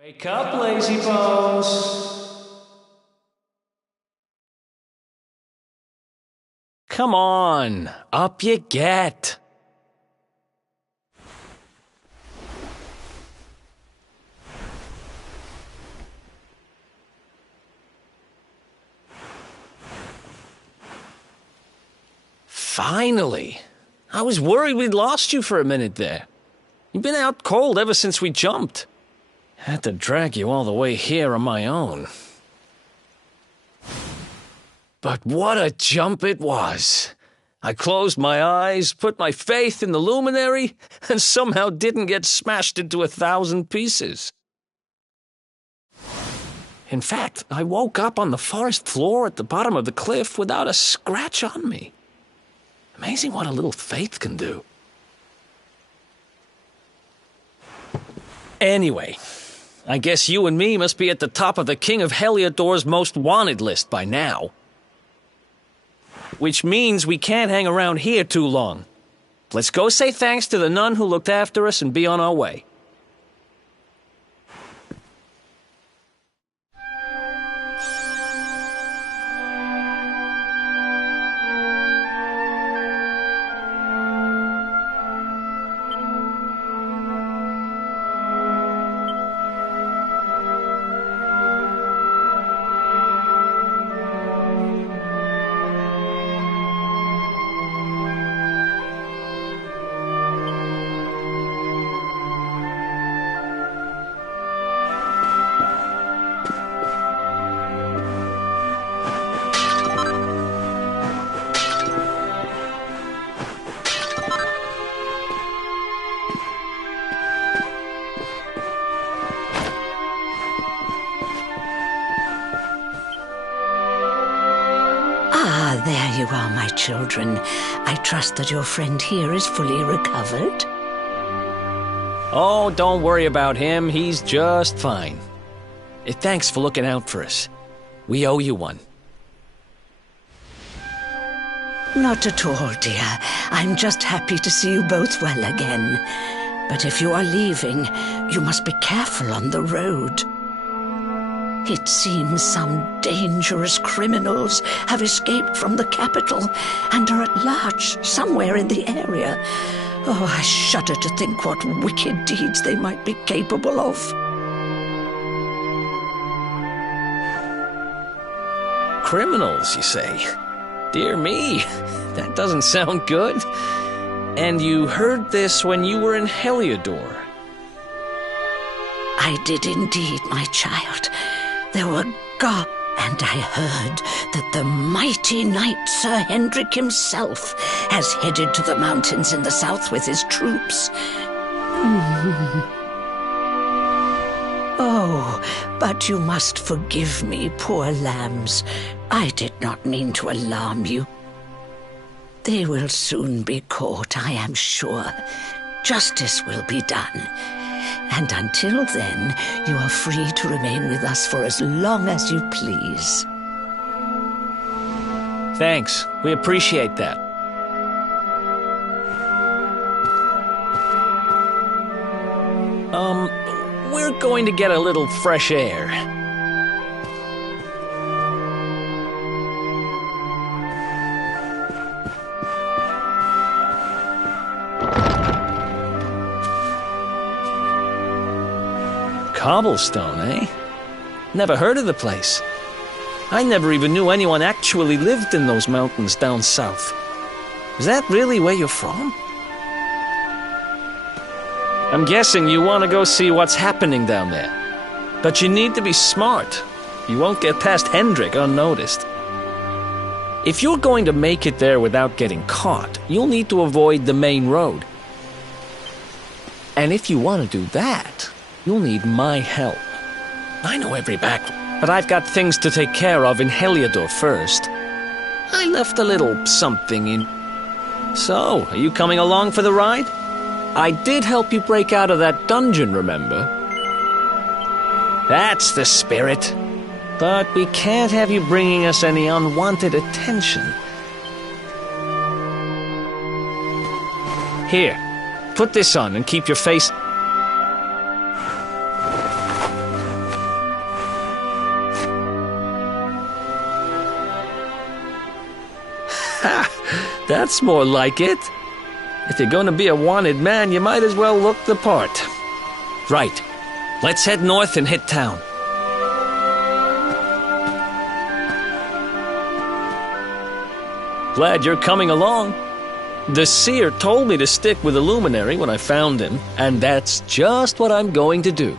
Wake up, lazy bones! Come on, up you get! Finally! I was worried we'd lost you for a minute there. You've been out cold ever since we jumped. Had to drag you all the way here on my own. But what a jump it was! I closed my eyes, put my faith in the luminary, and somehow didn't get smashed into 1,000 pieces. In fact, I woke up on the forest floor at the bottom of the cliff without a scratch on me. Amazing what a little faith can do. Anyway, I guess you and me must be at the top of the King of Heliodor's most wanted list by now. Which means we can't hang around here too long. Let's go say thanks to the nun who looked after us and be on our way. There you are, my children. I trust that your friend here is fully recovered. Oh, don't worry about him. He's just fine. Thanks for looking out for us. We owe you one. Not at all, dear. I'm just happy to see you both well again. But if you are leaving, you must be careful on the road. It seems some dangerous criminals have escaped from the capital and are at large somewhere in the area. Oh, I shudder to think what wicked deeds they might be capable of. Criminals, you say? Dear me, that doesn't sound good. And you heard this when you were in Heliodor? I did indeed, my child. There were gods, and I heard that the mighty knight Sir Hendrik himself has headed to the mountains in the south with his troops. Oh, but you must forgive me, poor lambs. I did not mean to alarm you. They will soon be caught, I am sure. Justice will be done. And until then, you are free to remain with us for as long as you please. Thanks. We appreciate that. We're going to get a little fresh air. Cobblestone, eh? Never heard of the place. I never even knew anyone actually lived in those mountains down south. Is that really where you're from? I'm guessing you want to go see what's happening down there. But you need to be smart. You won't get past Hendrik unnoticed. If you're going to make it there without getting caught, you'll need to avoid the main road. And if you want to do that, you'll need my help. I know every back, but I've got things to take care of in Heliodor first. I left a little something in... So, are you coming along for the ride? I did help you break out of that dungeon, remember? That's the spirit. But we can't have you bringing us any unwanted attention. Here, put this on and keep your face... Ha! That's more like it. If you're going to be a wanted man, you might as well look the part. Right. Let's head north and hit town. Glad you're coming along. The seer told me to stick with the luminary when I found him, and that's just what I'm going to do.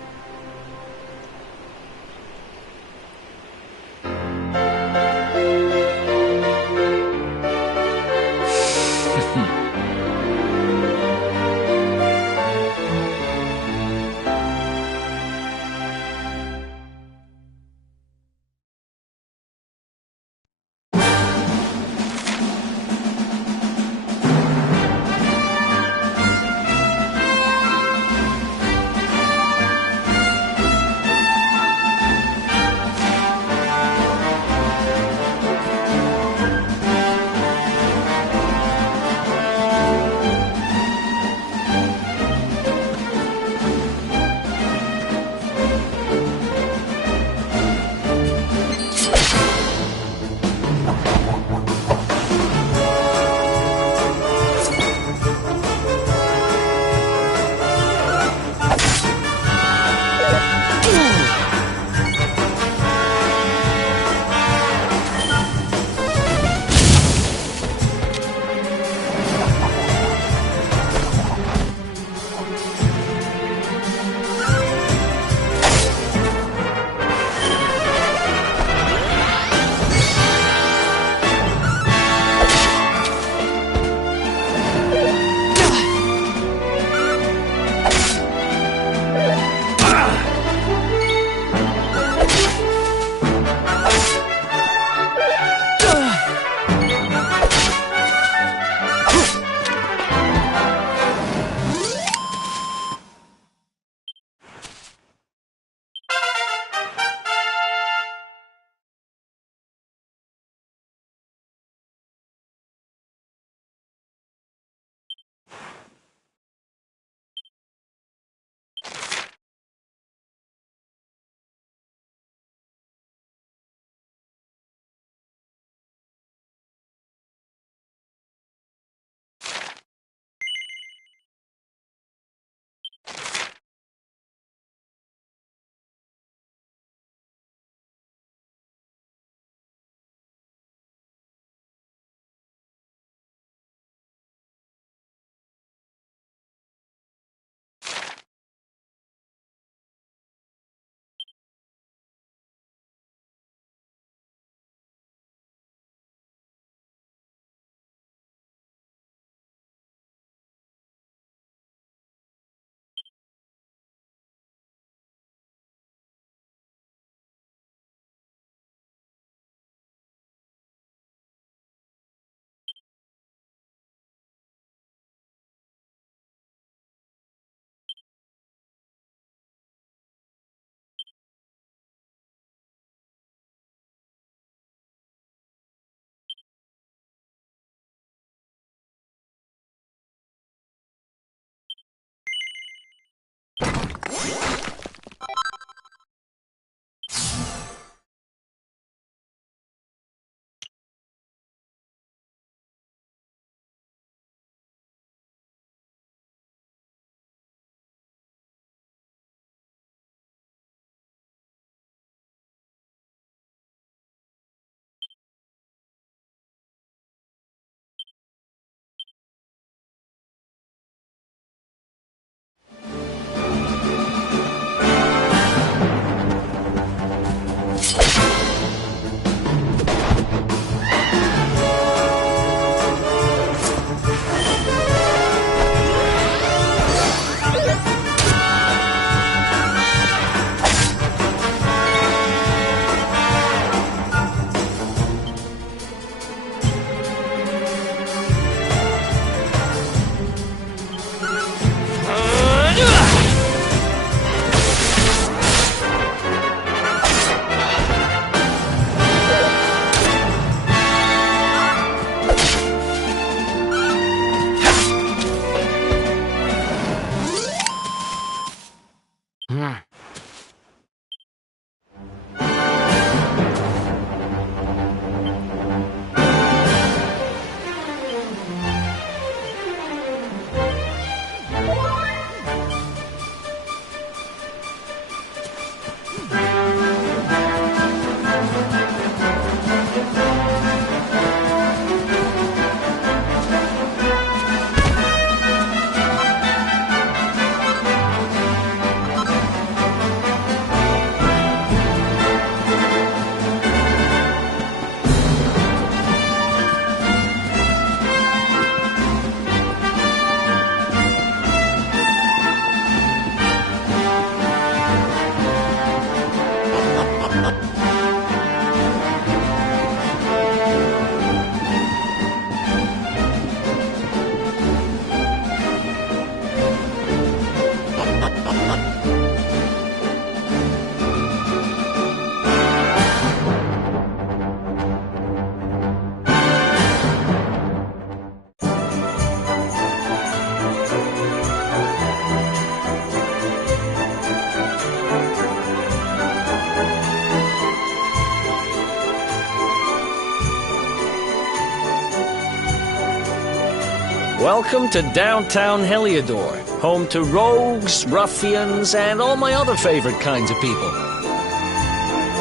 Welcome to downtown Heliodor, home to rogues, ruffians, and all my other favorite kinds of people.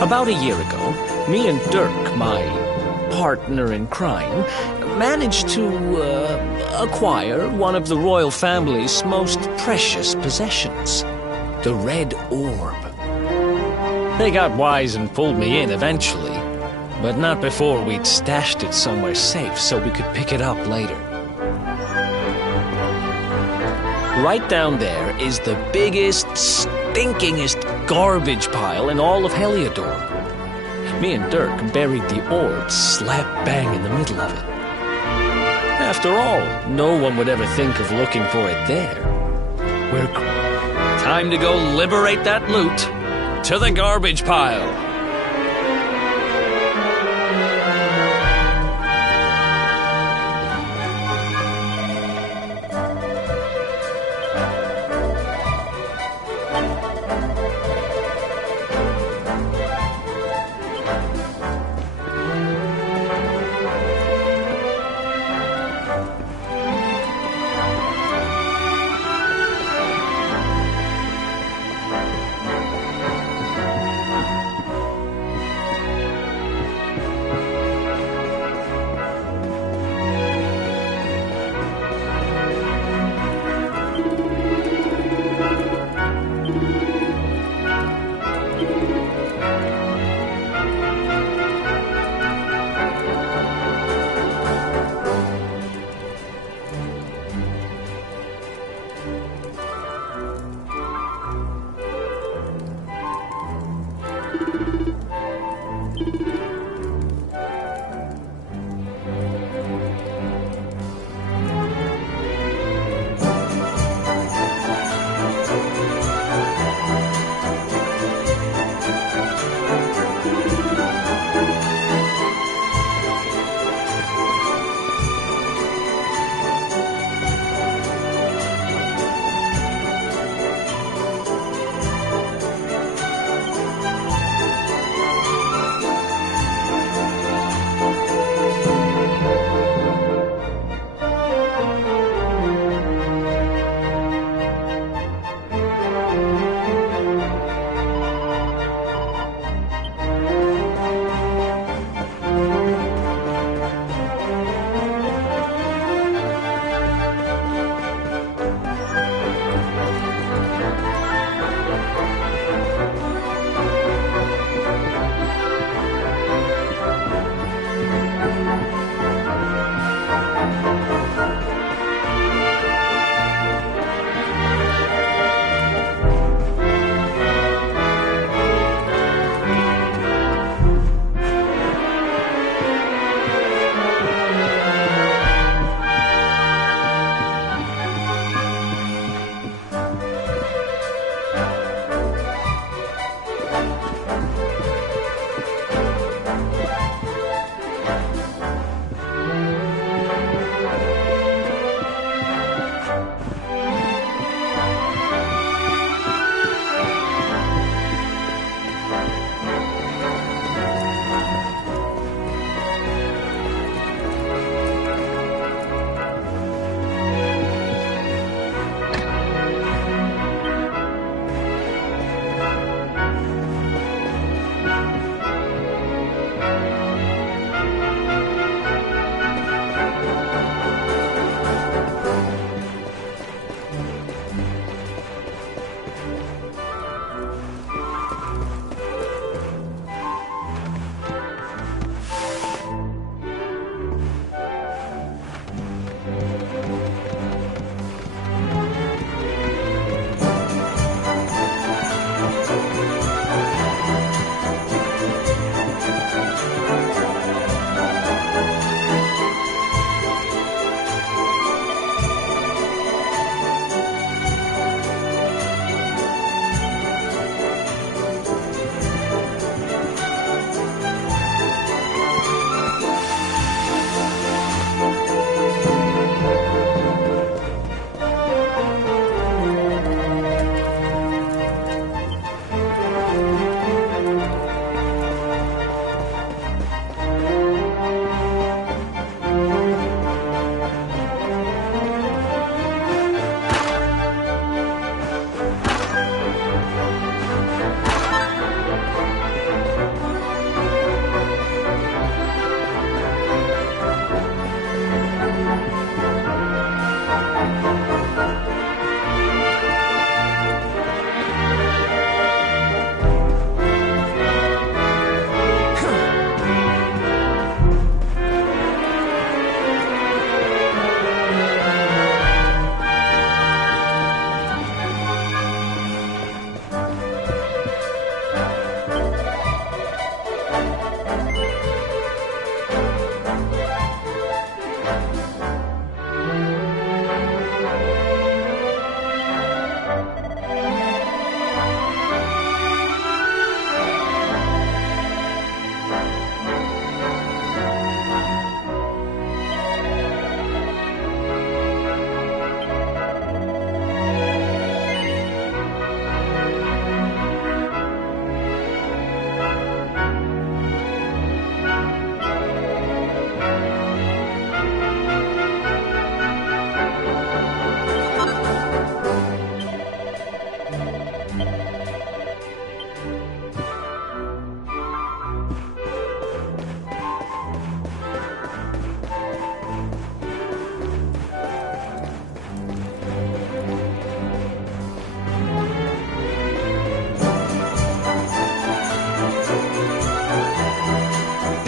About a year ago, me and Dirk, my partner in crime, managed to acquire one of the royal family's most precious possessions, the Red Orb. They got wise and pulled me in eventually, but not before we'd stashed it somewhere safe so we could pick it up later. Right down there is the biggest, stinkingest garbage pile in all of Heliodor. Me and Dirk buried the orb slap bang in the middle of it. After all, no one would ever think of looking for it there. Time to go liberate that loot to the garbage pile.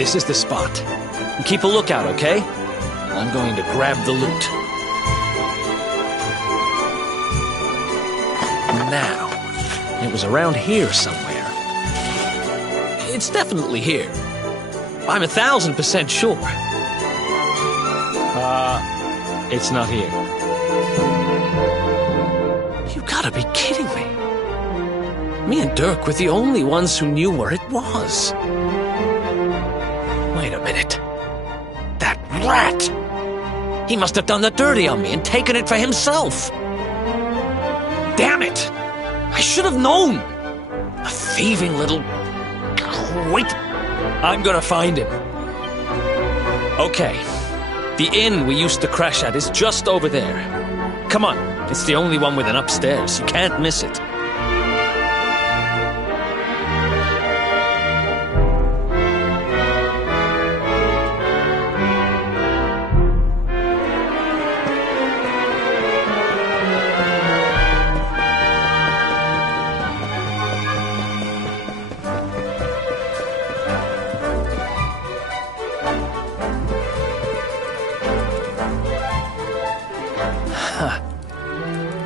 This is the spot. You keep a lookout, okay? I'm going to grab the loot. Now, it was around here somewhere. It's definitely here. I'm 1,000% sure. It's not here. You gotta be kidding me. Me and Dirk were the only ones who knew where it was. Wait a minute. That rat! He must have done the dirty on me and taken it for himself. Damn it! I should have known! A thieving little... Wait! I'm gonna find him. Okay. The inn we used to crash at is just over there. Come on, it's the only one with an upstairs. You can't miss it.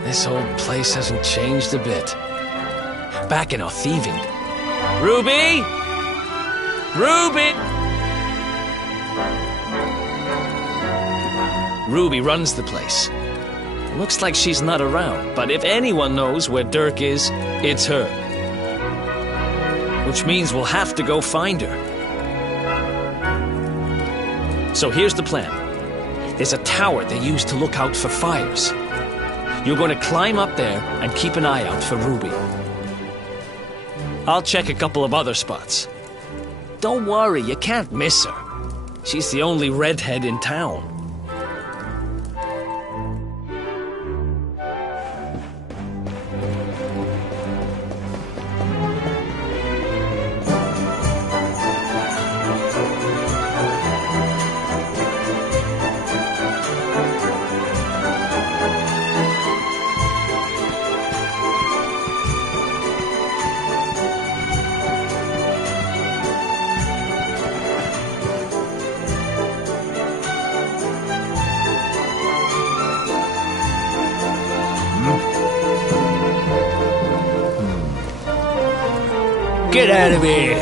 This whole place hasn't changed a bit. Back in our thieving. Ruby! Ruby! Ruby runs the place. Looks like she's not around, but if anyone knows where Dirk is, it's her. Which means we'll have to go find her. So here's the plan. There's a tower they use to look out for fires. You're going to climb up there and keep an eye out for Ruby. I'll check a couple of other spots. Don't worry, you can't miss her. She's the only redhead in town. Get out of here!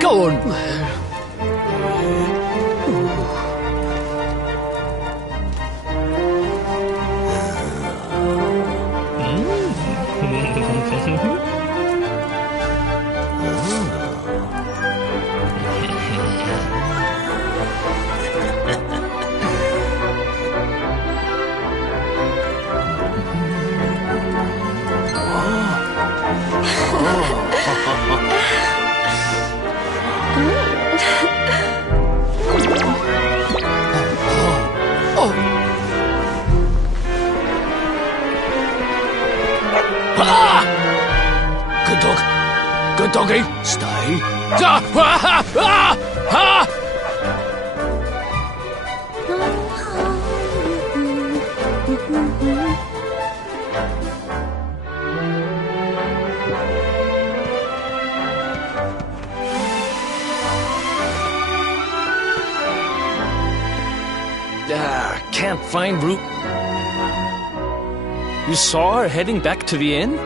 Go on! Good dog. Good doggy. Stay. Can't find Root. You saw her heading back to the inn?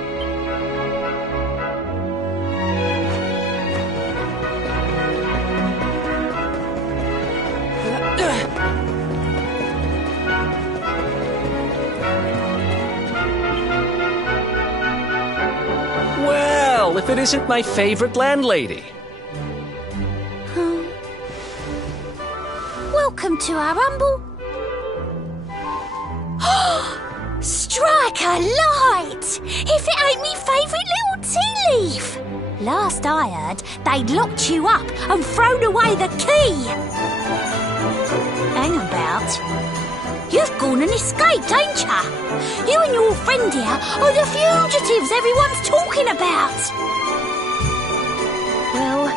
Well, if it isn't my favorite landlady. Welcome to our humble... Strike a light! If it ain't me favourite little tea leaf! Last I heard, they'd locked you up and thrown away the key! Hang about. You've gone and escaped, ain't ya? You and your friend here are the fugitives everyone's talking about! Well,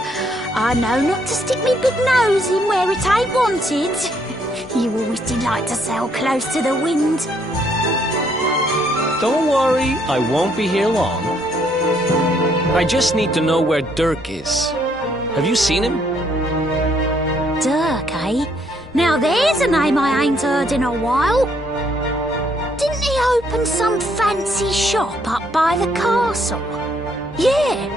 I know not to stick me big nose in where it ain't wanted. You always delight to sail close to the wind. Don't worry, I won't be here long. I just need to know where Dirk is. Have you seen him? Dirk, eh? Now there's a name I ain't heard in a while. Didn't he open some fancy shop up by the castle? Yeah,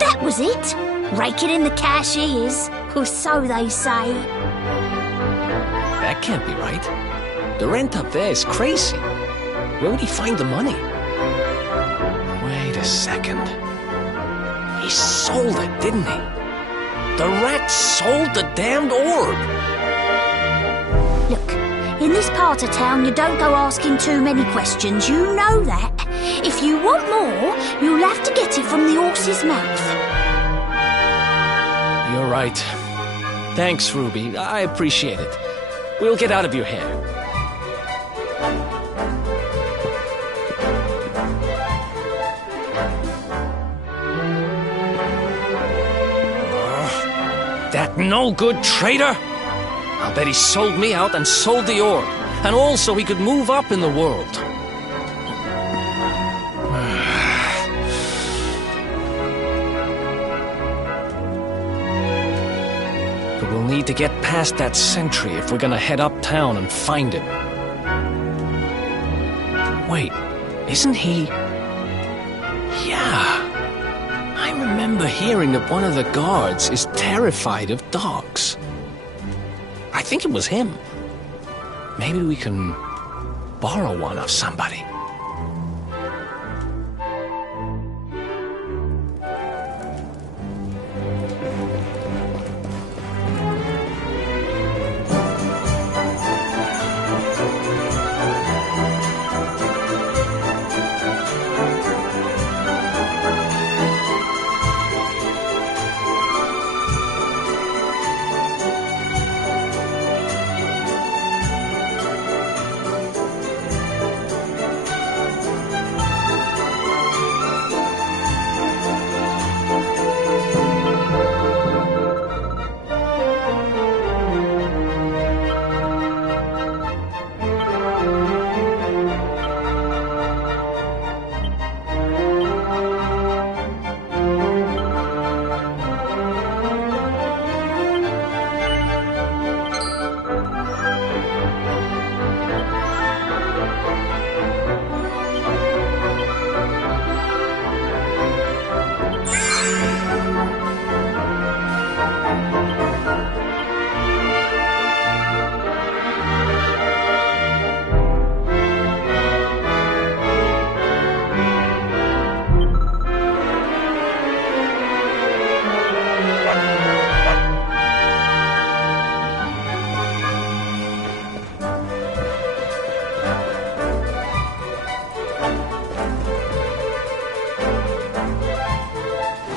that was it. Raking in the cash he is, or so they say. That can't be right. The rent up there is crazy. Where would he find the money? Wait a second. He sold it, didn't he? The rat sold the damned orb. Look, in this part of town you don't go asking too many questions, you know that. If you want more, you'll have to get it from the horse's mouth. You're right. Thanks, Ruby. I appreciate it. We'll get out of your hair. That no-good traitor! I'll bet he sold me out and sold the orb, and also he could move up in the world. But we'll need to get past that sentry if we're gonna head uptown and find him. Wait, isn't he... Yeah. I remember hearing that one of the guards is terrified of dogs. I think it was him. Maybe we can borrow one of somebody.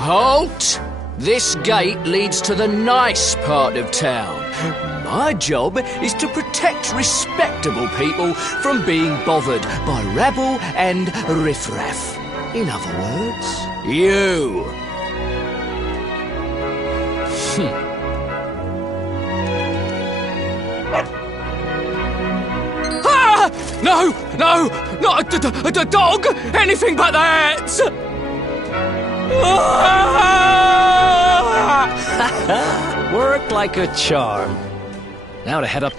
Halt! This gate leads to the nice part of town. My job is to protect respectable people from being bothered by rabble and riffraff. In other words, you. Ah! No! No! Not a dog! Anything but that! Worked like a charm. Now to head up.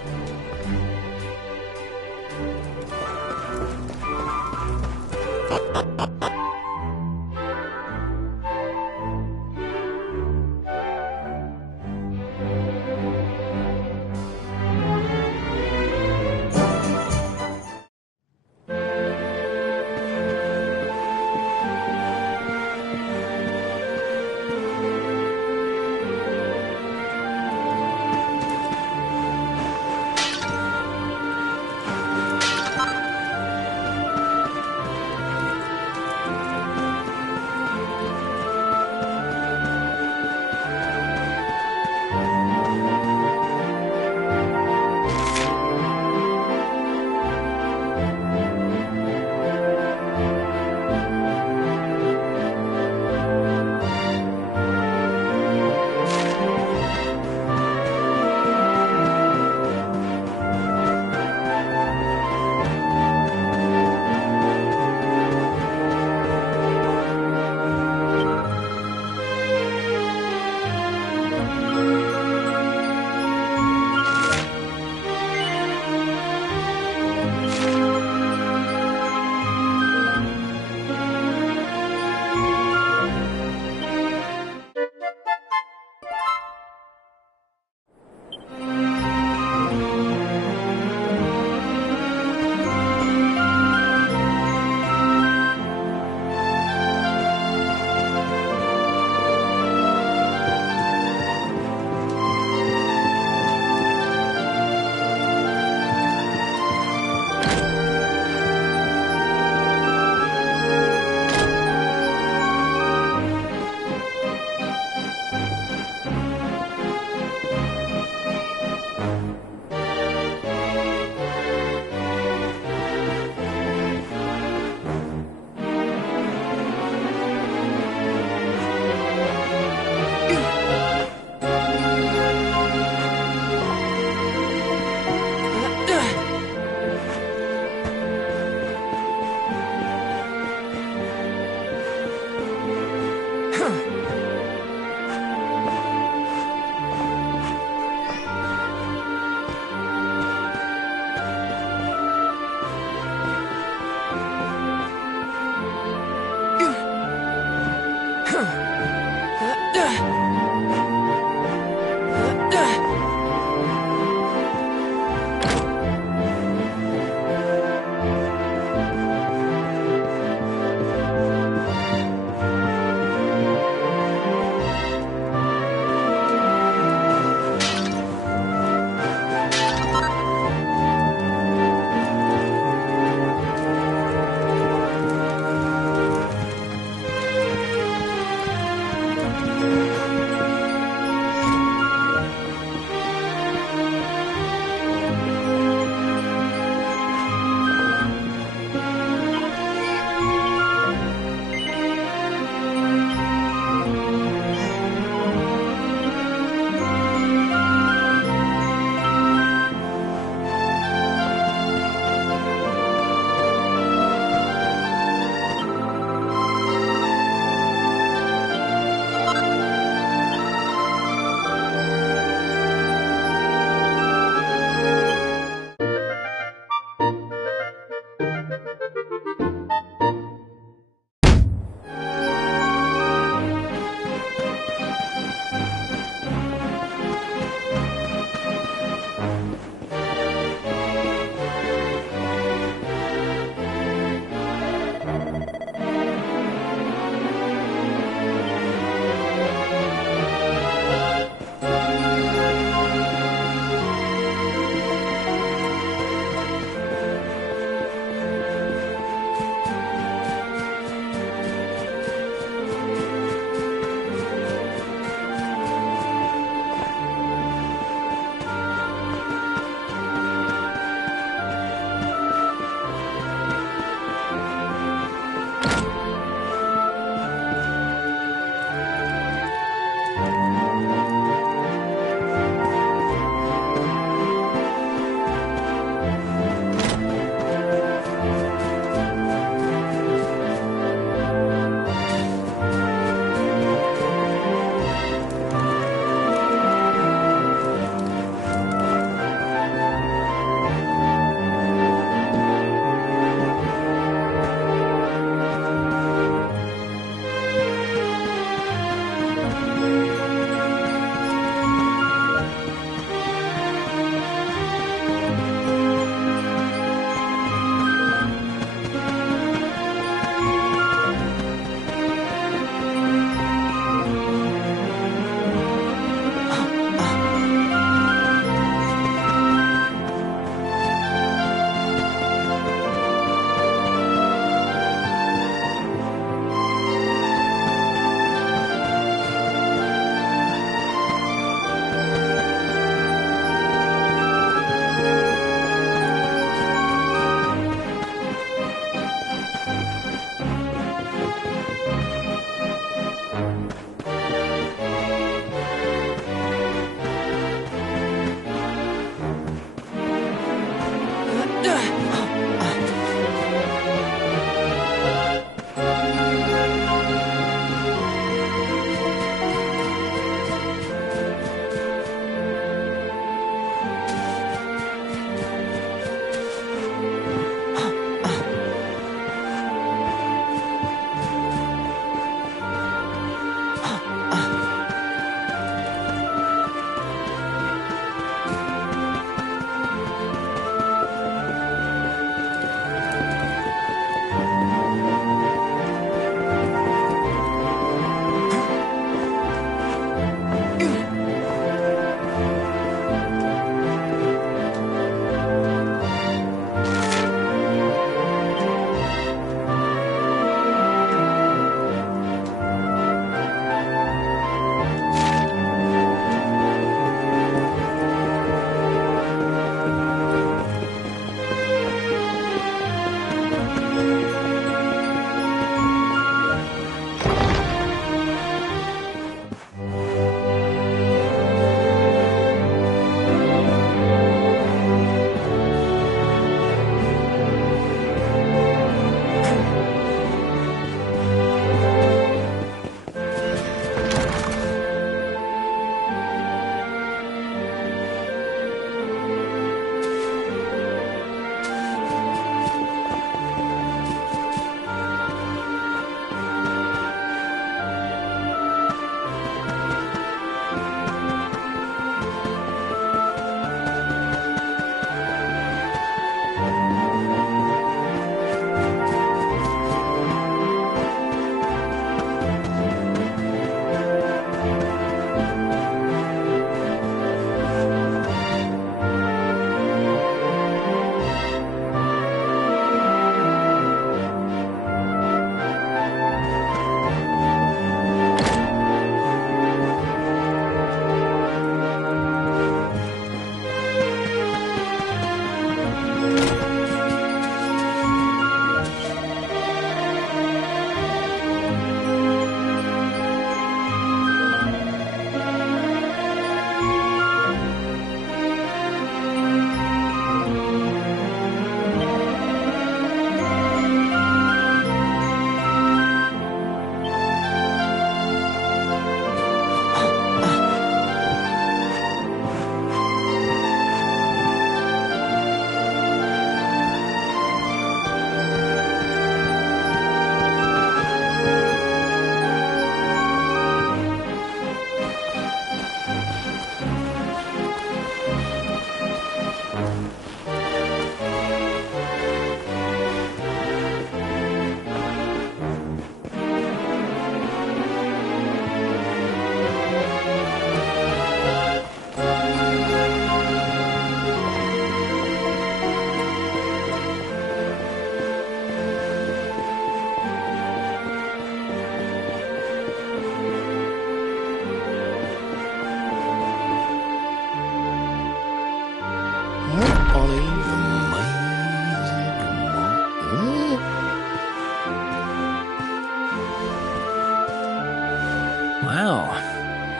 Wow,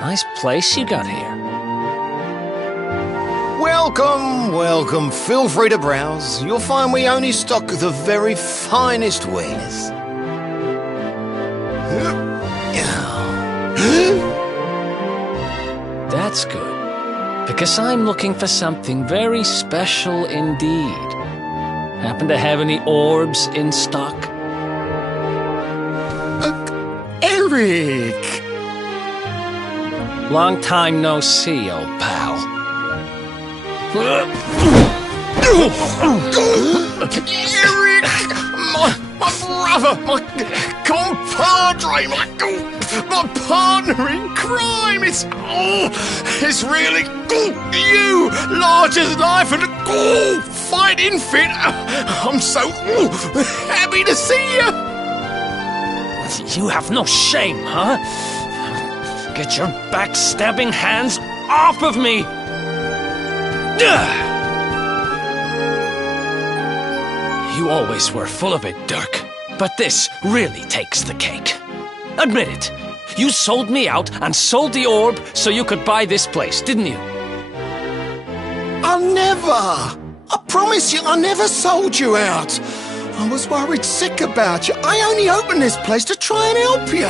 nice place you got here. Welcome, welcome. Feel free to browse. You'll find we only stock the very finest wares. That's good, because I'm looking for something very special indeed. Happen to have any orbs in stock? Eric! Long time no see, old pal. Eric! My brother! My compadre! My partner in crime! It's really you! Large as life and fighting fit! I'm so happy to see you! You have no shame, huh? Get your backstabbing hands off of me! You always were full of it, Dirk. But this really takes the cake. Admit it. You sold me out and sold the orb so you could buy this place, didn't you? I never! I promise you, I never sold you out. I was worried sick about you. I only opened this place to try and help you.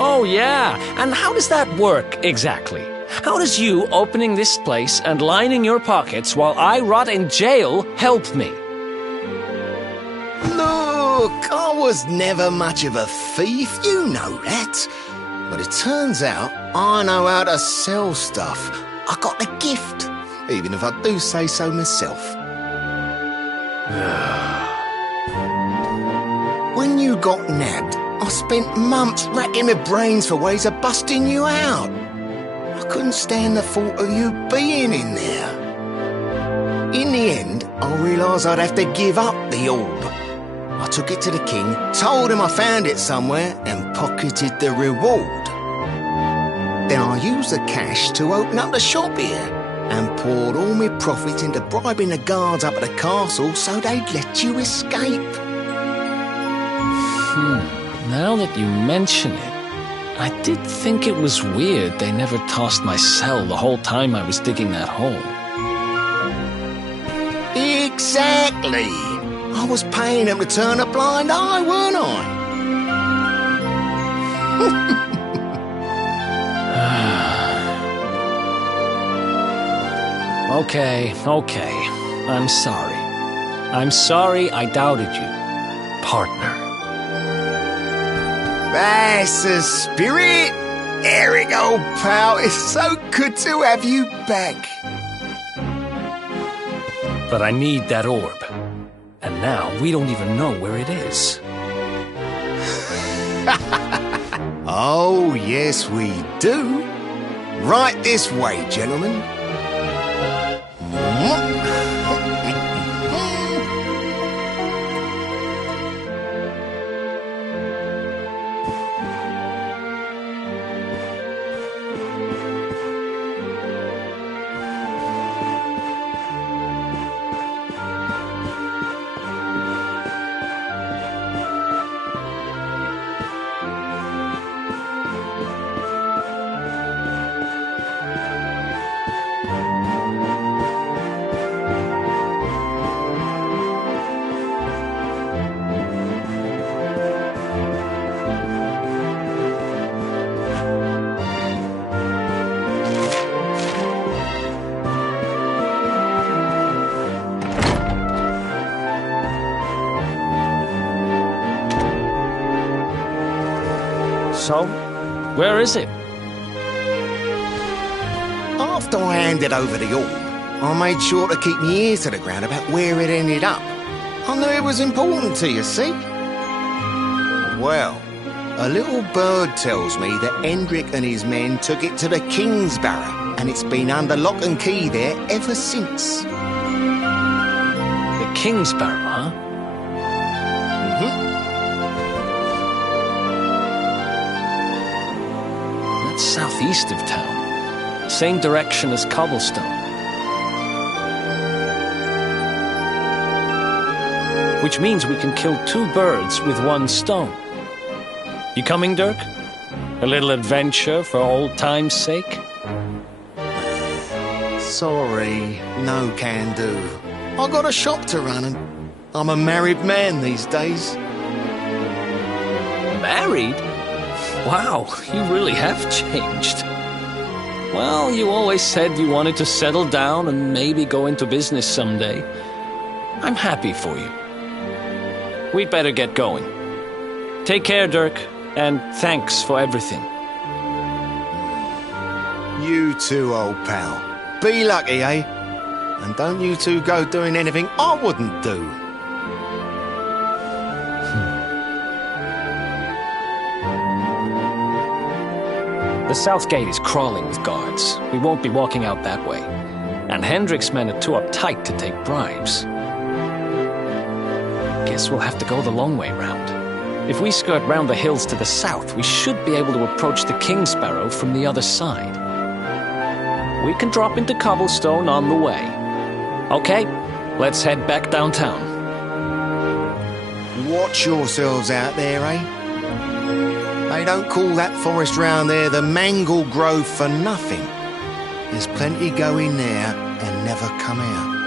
Oh, yeah. And how does that work, exactly? How does you opening this place and lining your pockets while I rot in jail help me? Look, I was never much of a thief, you know that. But it turns out I know how to sell stuff. I got the gift, even if I do say so myself. When you got nabbed, I spent months racking my brains for ways of busting you out. I couldn't stand the thought of you being in there. In the end, I realised I'd have to give up the orb. I took it to the king, told him I found it somewhere, and pocketed the reward. Then I used the cash to open up the shop here, and poured all my profits into bribing the guards up at the castle so they'd let you escape. Now that you mention it, I did think it was weird they never tossed my cell the whole time I was digging that hole. Exactly! I was paying them to turn a blind eye, weren't I? Okay. I'm sorry. I'm sorry I doubted you, partner. That's the spirit! Eric, old pal, it's so good to have you back. But I need that orb. And now we don't even know where it is. Oh, yes, we do. Right this way, gentlemen. So, where is it? After I handed over the orb, I made sure to keep my ears to the ground about where it ended up. I knew it was important to you, see? Well, a little bird tells me that Hendrik and his men took it to the King's Barrow, and it's been under lock and key there ever since. The King's Barrow, huh? Southeast of town. Same direction as Cobblestone. which means we can kill 2 birds with 1 stone. You coming, Dirk? A little adventure for old time's sake? Sorry, no can do. I got a shop to run and I'm a married man these days. Married? Wow, you really have changed. Well, you always said you wanted to settle down and maybe go into business someday. I'm happy for you. We'd better get going. Take care, Dirk, and thanks for everything. You too, old pal. Be lucky, eh? And don't you two go doing anything I wouldn't do. The south gate is crawling with guards. We won't be walking out that way. And Hendrik's men are too uptight to take bribes. Guess we'll have to go the long way round. If we skirt round the hills to the south, we should be able to approach the King Sparrow from the other side. We can drop into Cobblestone on the way. Okay, let's head back downtown. Watch yourselves out there, eh? They don't call that forest round there the Mangle Grove for nothing. There's plenty go in there and never come out.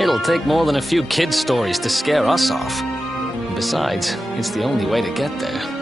It'll take more than a few kid stories to scare us off. And besides, it's the only way to get there.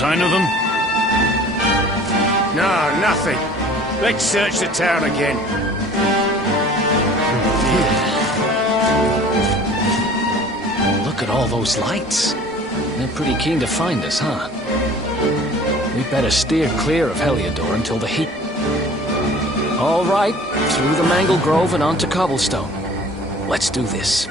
sign of them? No, nothing. Let's search the town again. Look at all those lights. They're pretty keen to find us, huh? We better steer clear of Heliodor until the heat... All right, through the Mangle Grove and onto Cobblestone. Let's do this.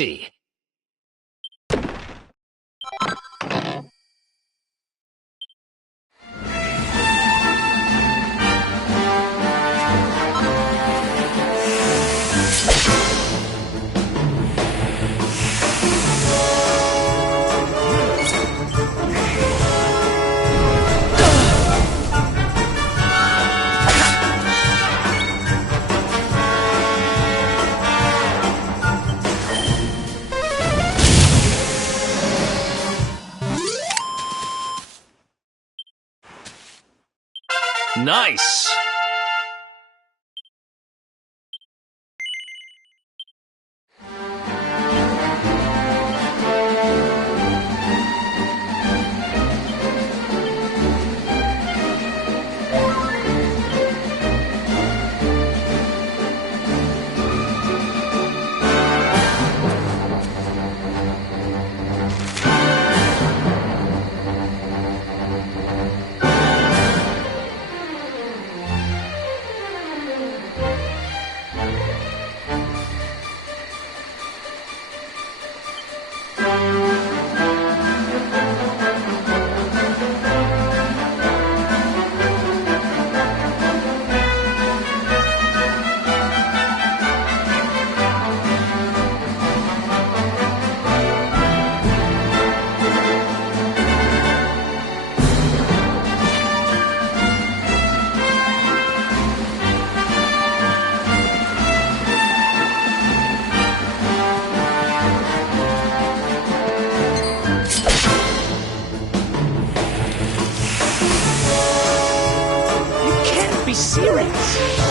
easy. Nice! Be serious.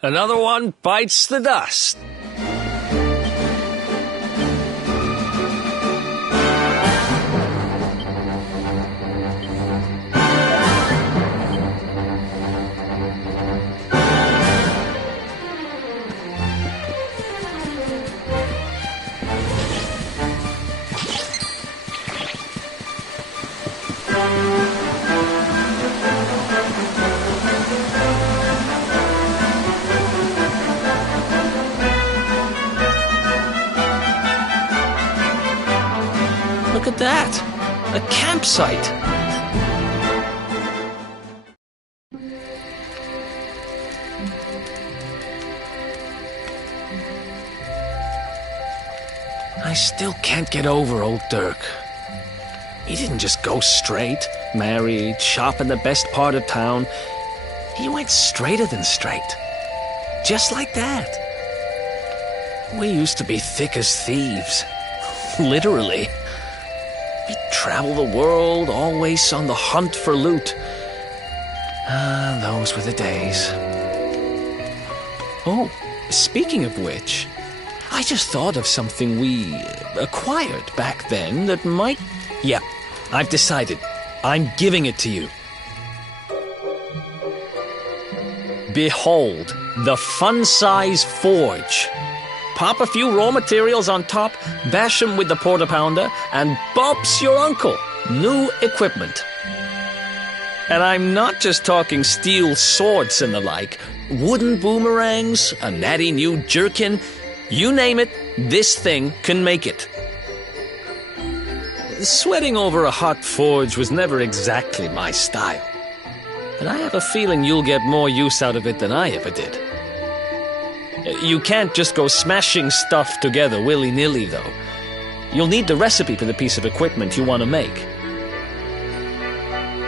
Another one bites the dust. Look at that! A campsite! I still can't get over old Dirk. He didn't just go straight, married, shop in the best part of town. He went straighter than straight. Just like that. We used to be thick as thieves. Literally. We'd travel the world, always on the hunt for loot. Ah, those were the days. Oh, speaking of which, I just thought of something we acquired back then that might... Yeah, I've decided. I'm giving it to you. Behold, the fun-size forge. Pop a few raw materials on top, bash 'em with the porta-pounder, and bumps your uncle. New equipment. And I'm not just talking steel swords and the like. Wooden boomerangs, a natty new jerkin. You name it, this thing can make it. Sweating over a hot forge was never exactly my style. But I have a feeling you'll get more use out of it than I ever did. You can't just go smashing stuff together willy-nilly, though. You'll need the recipe for the piece of equipment you want to make.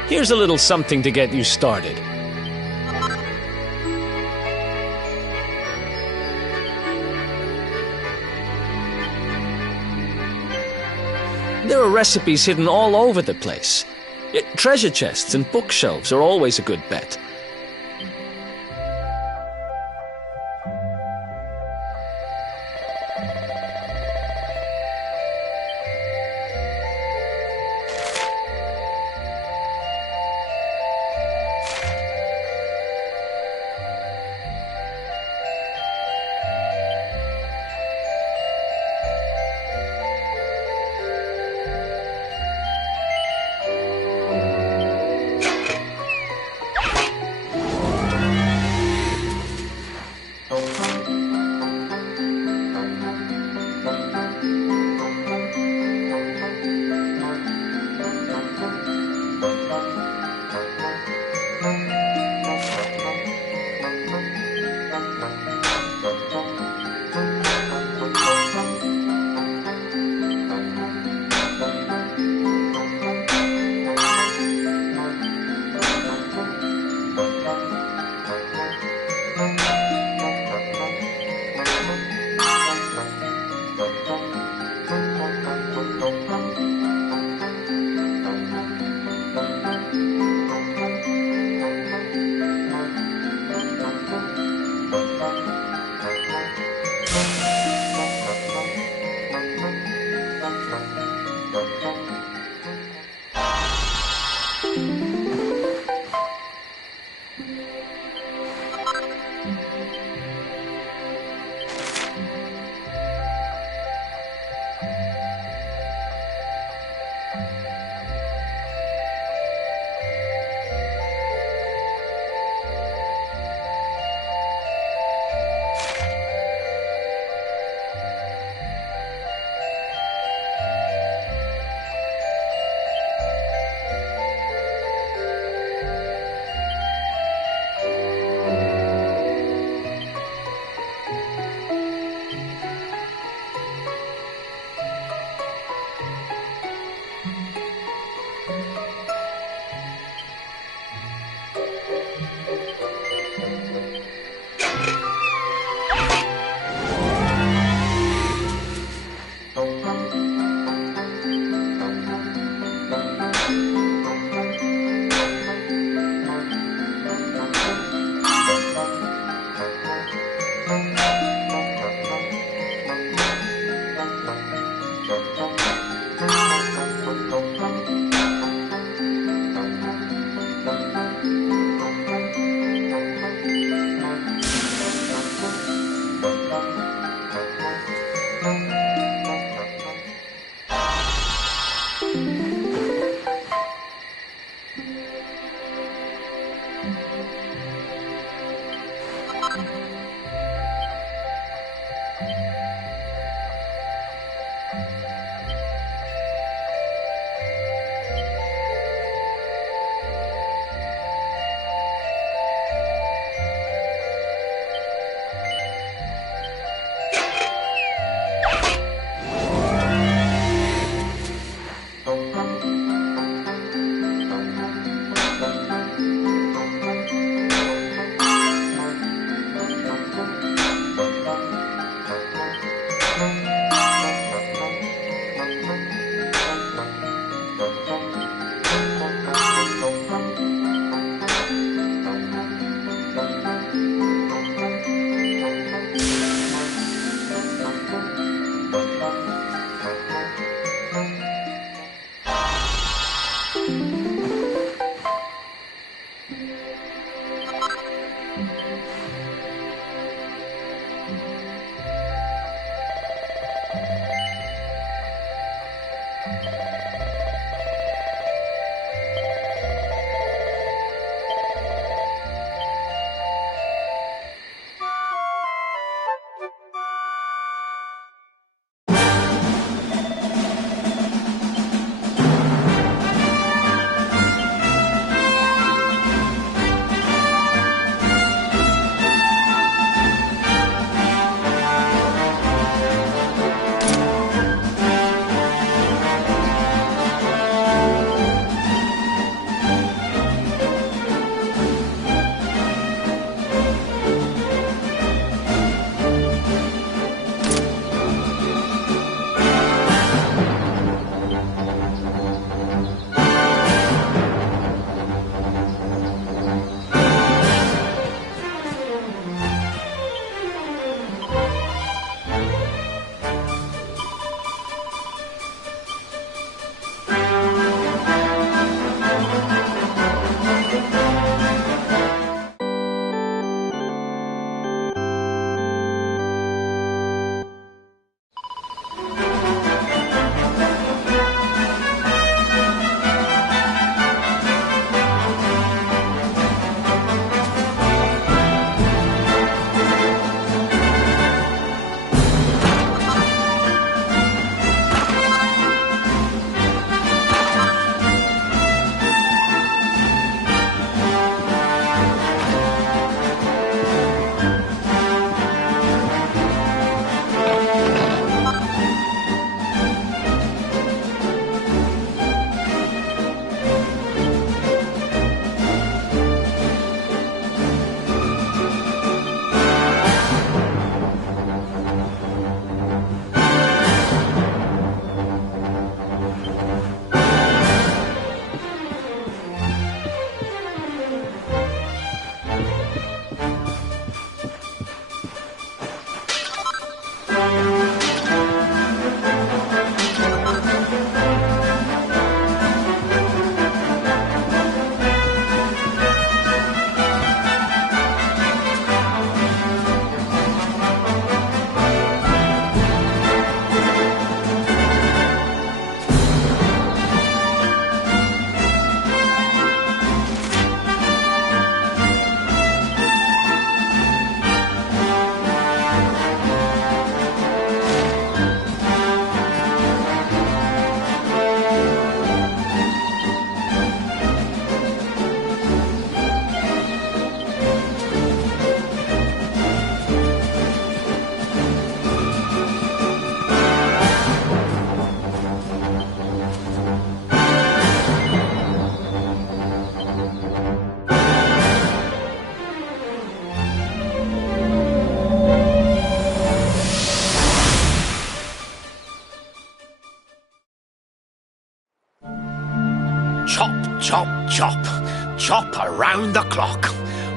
Here's a little something to get you started. There are recipes hidden all over the place. Treasure chests and bookshelves are always a good bet. Chop, chop, chop. Chop around the clock.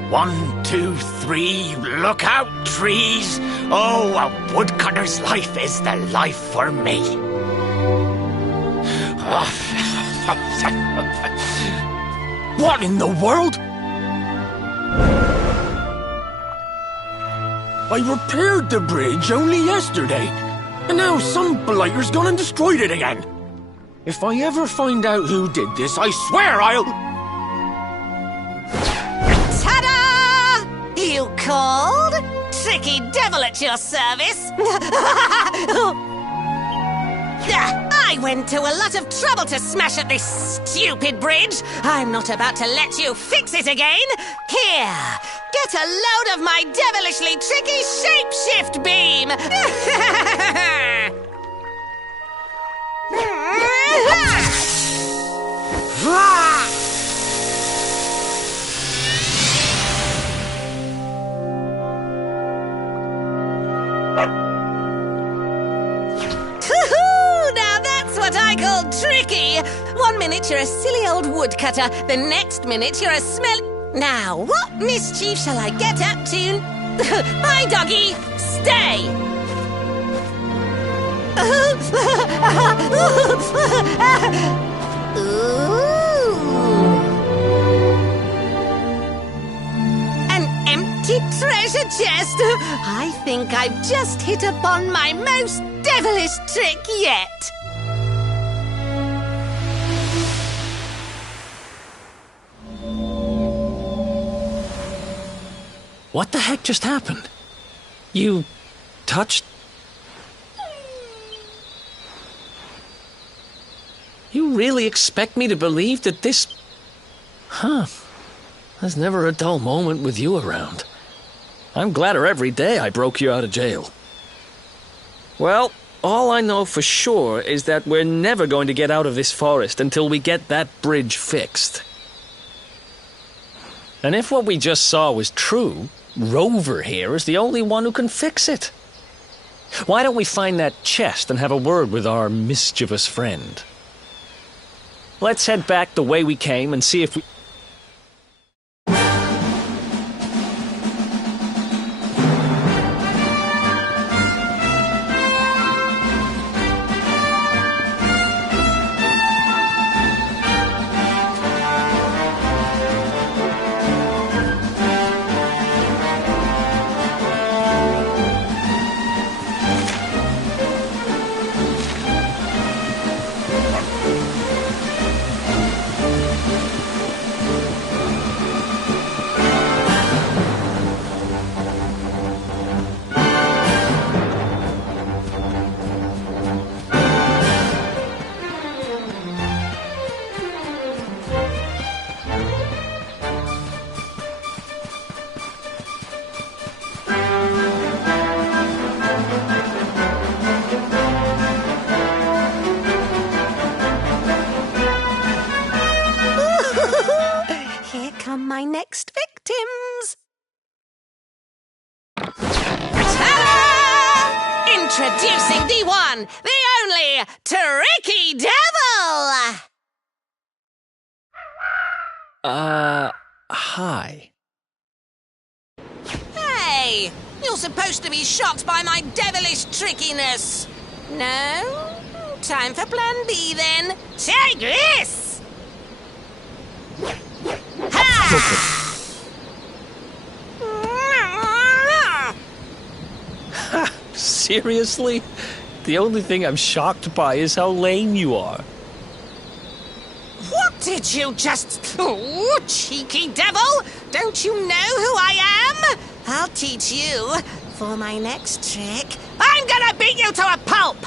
1, 2, 3, look out, trees. Oh, a woodcutter's life is the life for me. What in the world? I repaired the bridge only yesterday, and now some blighter's gone and destroyed it again. If I ever find out who did this, I swear I'll... Ta-da! You called? Tricky devil at your service. I went to a lot of trouble to smash at this stupid bridge. I'm not about to let you fix it again. Here, get a load of my devilishly tricky shapeshift beam. Now that's what I call tricky. 1 minute you're a silly old woodcutter, the next minute you're a Now, what mischief shall I get up to? Bye, doggy. Stay. An empty treasure chest. I think I've just hit upon my most devilish trick yet. What the heck just happened? You touched... You really expect me to believe that this... Huh. There's never a dull moment with you around. I'm gladder every day I broke you out of jail. Well, all I know for sure is that we're never going to get out of this forest until we get that bridge fixed. And if what we just saw was true, Rover here is the only one who can fix it. Why don't we find that chest and have a word with our mischievous friend? Let's head back the way we came and see if we... My next victims. Ta-da! Introducing the one, the only Tricky Devil! Hi. Hey, you're supposed to be shocked by my devilish trickiness. No? Time for plan B then. Take this! Seriously? The only thing I'm shocked by is how lame you are. What did you just... Oh, cheeky devil! Don't you know who I am? I'll teach you. For my next trick, I'm gonna beat you to a pulp!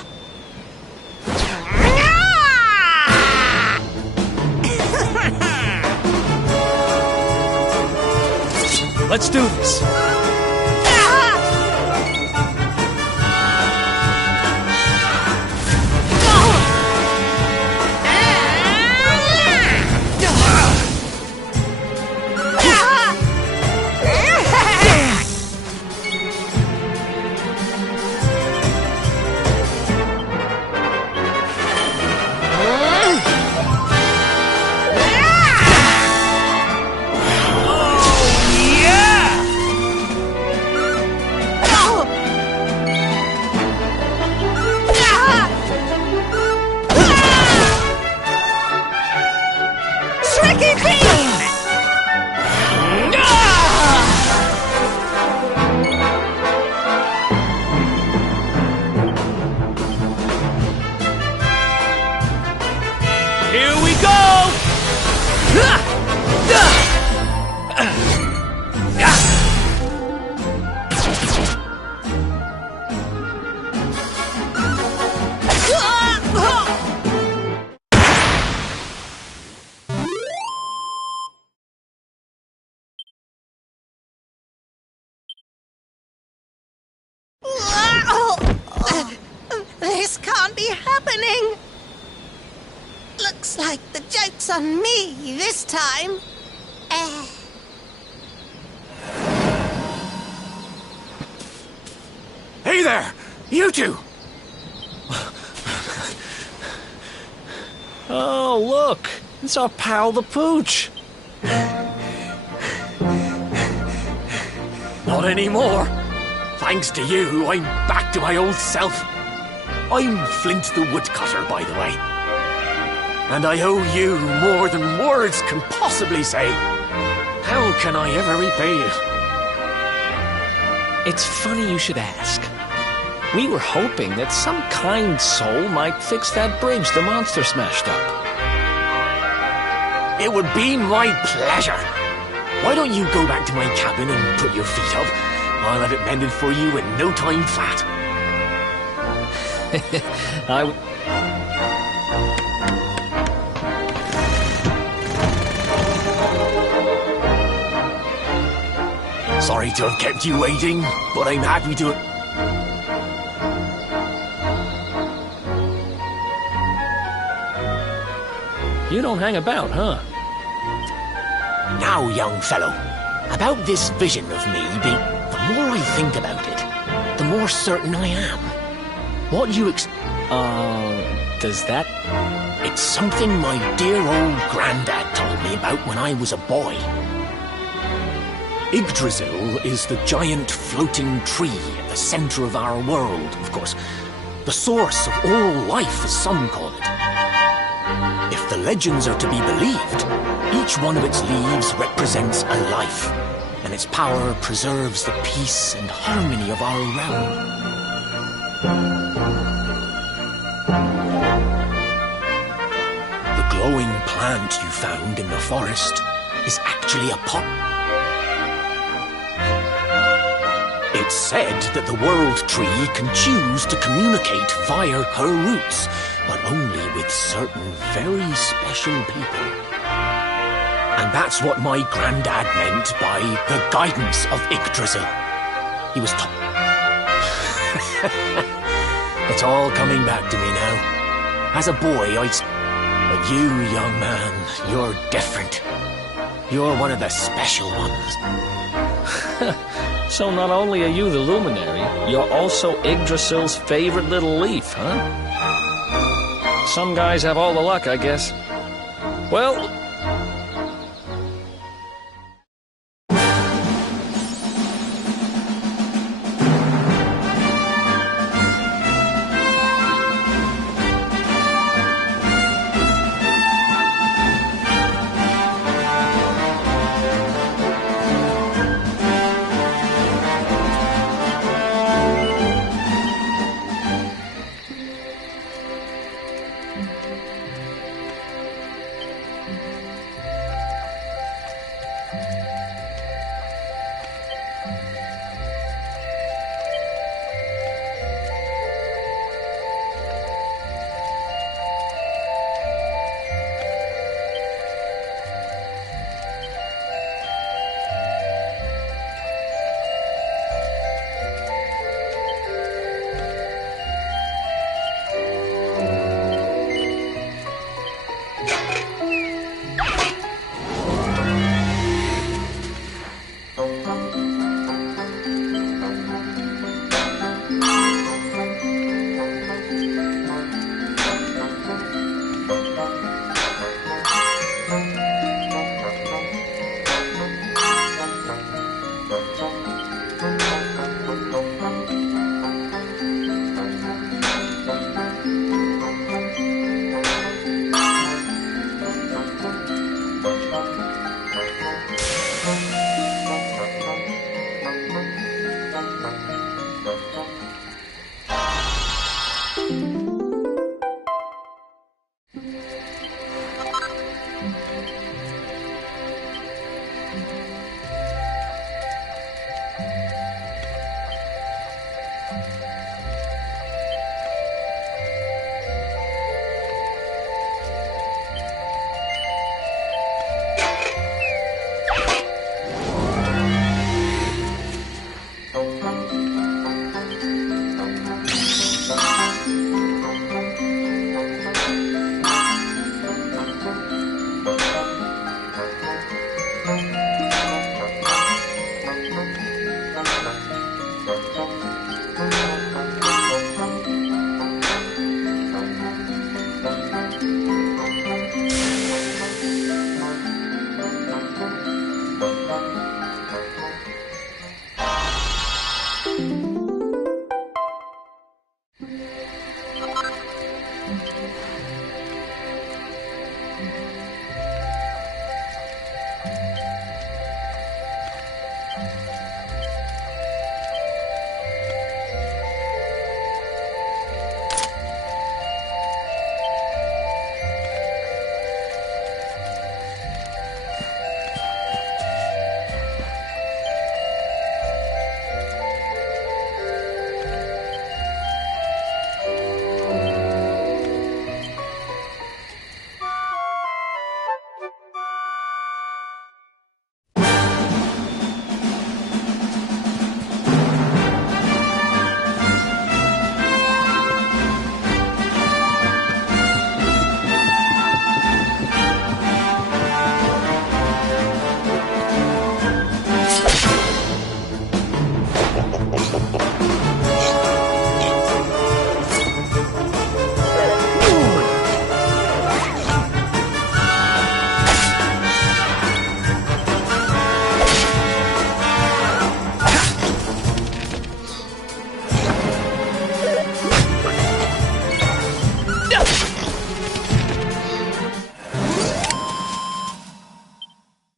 Let's do this. really happening? Looks like the joke's on me this time. Hey there! You two! Oh, look! It's our pal the Pooch! Not anymore. Thanks to you, I'm back to my old self. I'm Flint the Woodcutter, by the way. And I owe you more than words can possibly say. How can I ever repay you? It's funny you should ask. We were hoping that some kind soul might fix that bridge the monster smashed up. It would be my pleasure. Why don't you go back to my cabin and put your feet up? I'll have it mended for you in no time flat. Sorry to have kept you waiting, but I'm happy to... You don't hang about, huh? Now, young fellow, about this vision of me, the more I think about it, the more certain I am. What you does that... It's something my dear old granddad told me about when I was a boy. Yggdrasil is the giant floating tree at the center of our world, of course. The source of all life, as some call it. If the legends are to be believed, each one of its leaves represents a life, and its power preserves the peace and harmony of our realm. The glowing plant you found in the forest is actually a pot. It's said that the World Tree can choose to communicate via her roots, but only with certain very special people. And that's what my granddad meant by the guidance of Yggdrasil. He was It's all coming back to me now. As a boy, But you, young man, you're different. You're one of the special ones. So not only are you the luminary, you're also Yggdrasil's favorite little leaf, huh? Some guys have all the luck, I guess. Well...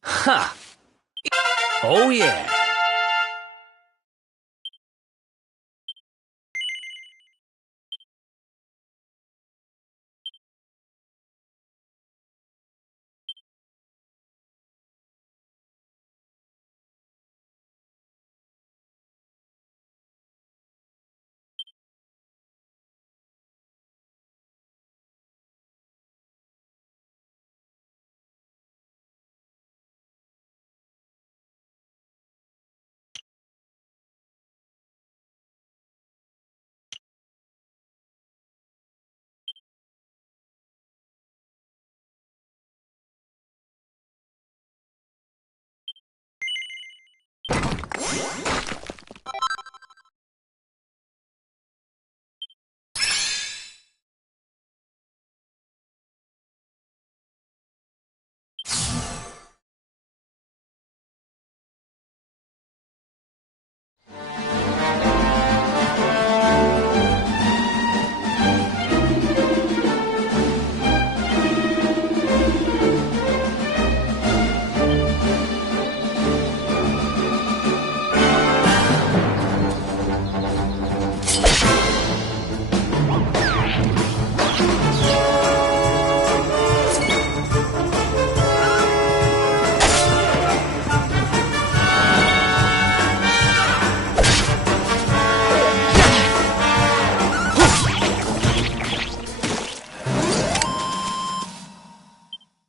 Ha! Oh, yeah.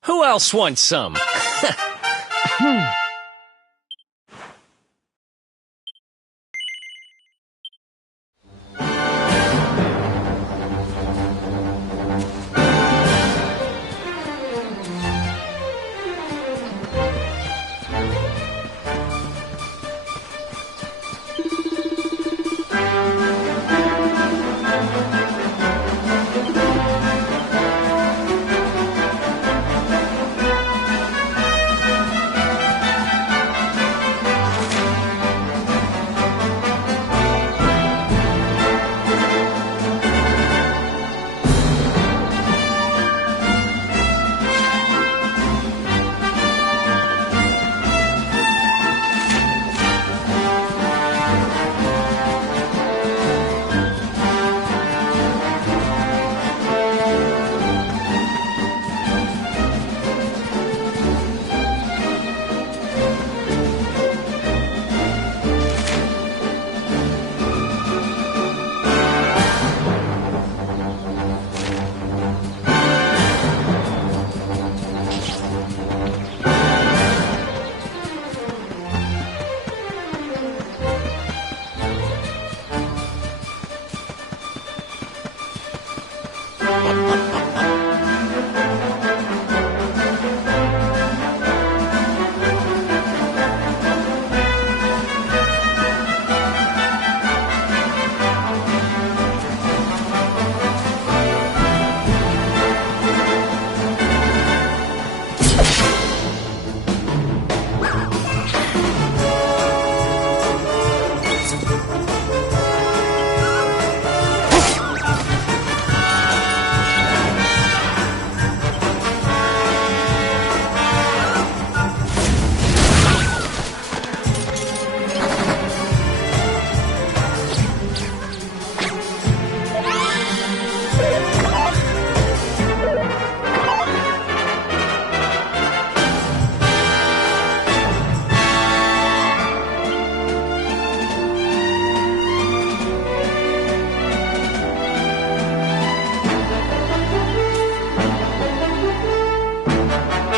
Who else wants some?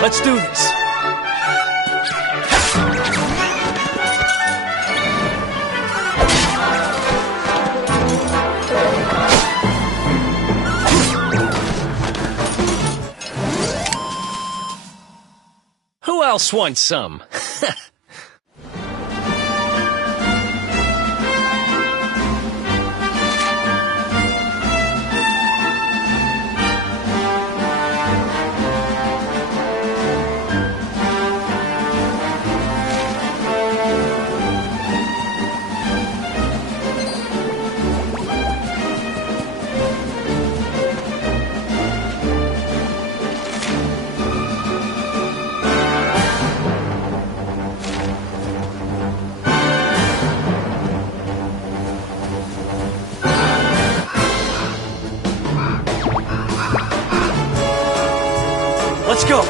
Let's do this. Who else wants some? Let's go!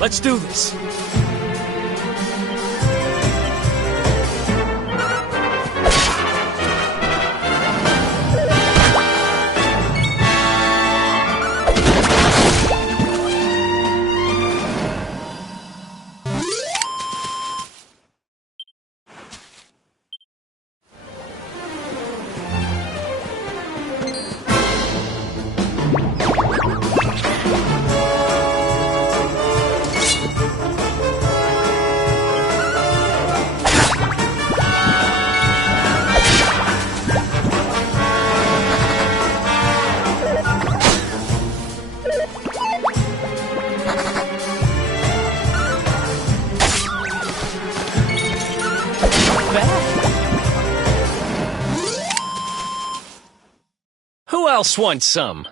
Let's do this. Who else wants some?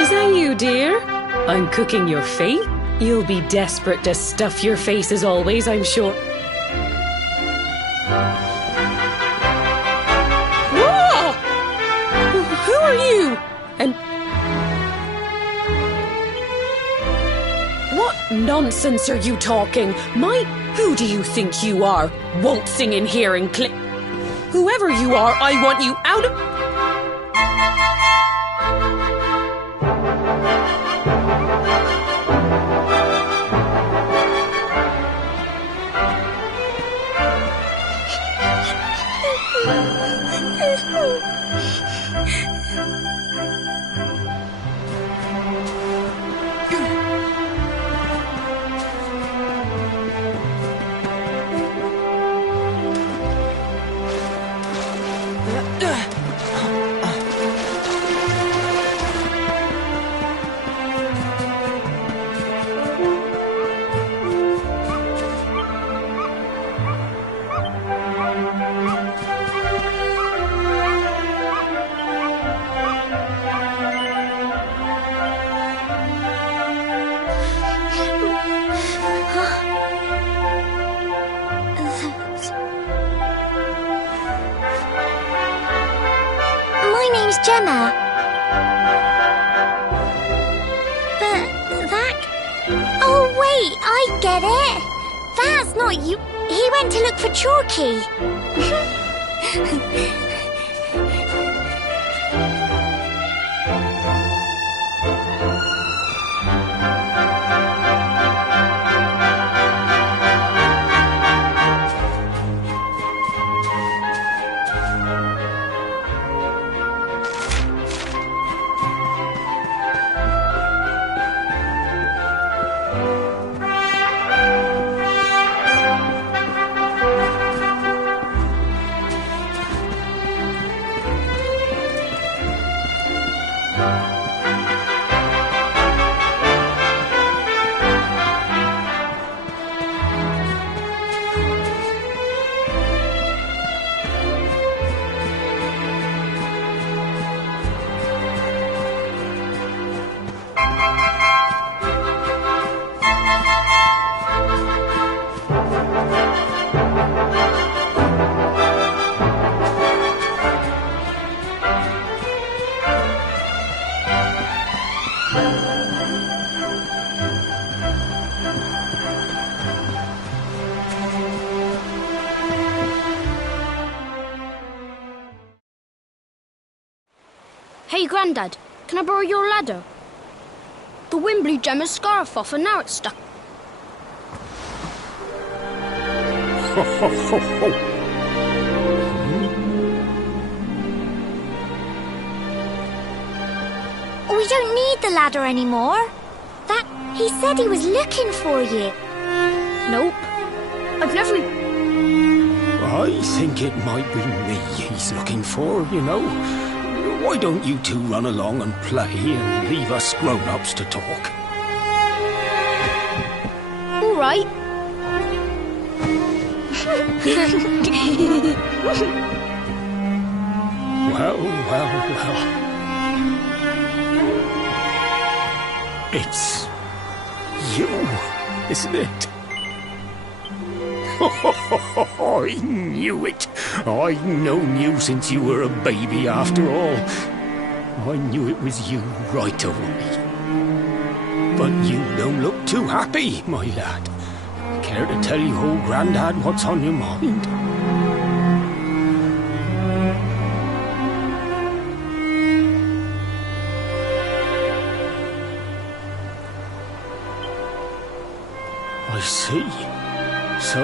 Is that you, dear? I'm cooking your fate. You'll be desperate to stuff your face as always, I'm sure. Whoa! Who are you? And what? nonsense are you talking? Who do you think you are? Won't sing in here and click. Whoever you are, I want you out of... Gemma. But that... Oh, wait, I get it. That's not you. He went to look for Chalky. Hey, Grandad, can I borrow your ladder? The wind blew Gemma's scarf off and now it's stuck. Ho, ho, ho, ho. We don't need the ladder anymore. He said he was looking for you. Nope. I've never... I think it might be me he's looking for, you know. Why don't you two run along and play and leave us grown-ups to talk? All right. Well. It's you, isn't it? I knew it. I've known you since you were a baby after all. I knew it was you right away. But you don't look too happy, my lad. Care to tell your old Grandad what's on your mind? I see. So,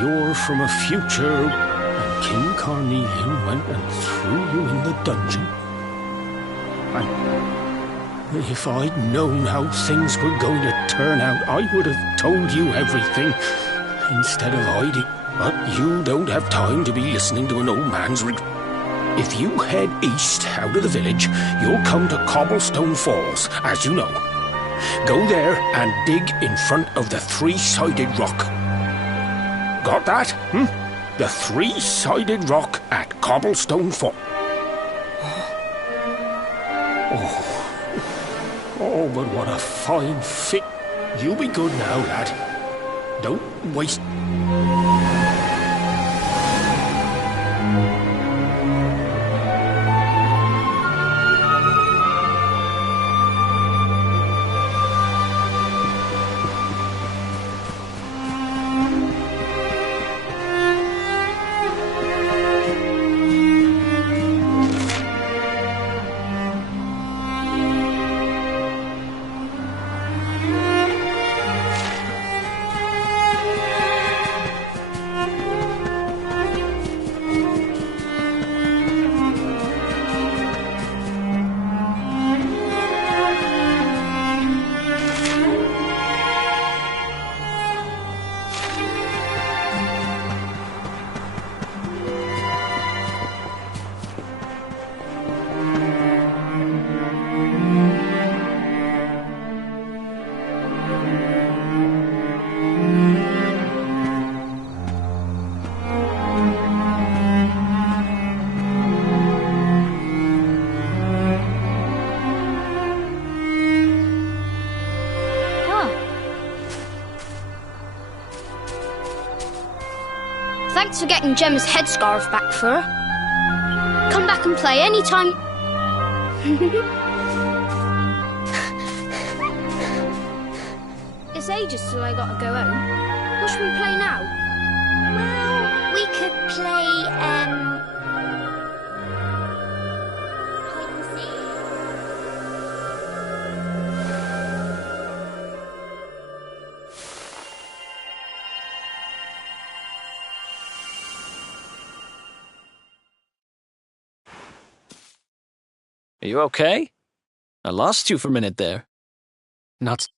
you're from a future when King Carnelian went and threw you in the dungeon. And if I'd known how things were going to turn out, I would have told you everything instead of hiding. But you don't have time to be listening to an old man's If you head east out of the village, you'll come to Cobblestone Falls, as you know. Go there and dig in front of the three-sided rock. Got that? The three-sided rock at Cobblestone Falls. Oh, but what a fine fit. You be good now, lad. Don't waste... Thanks for getting Gemma's headscarf back for her. Come back and play anytime. It's ages till I gotta go home. What should we play now? Well, we could play, hide and seek. Are you okay? I lost you for a minute there. Not...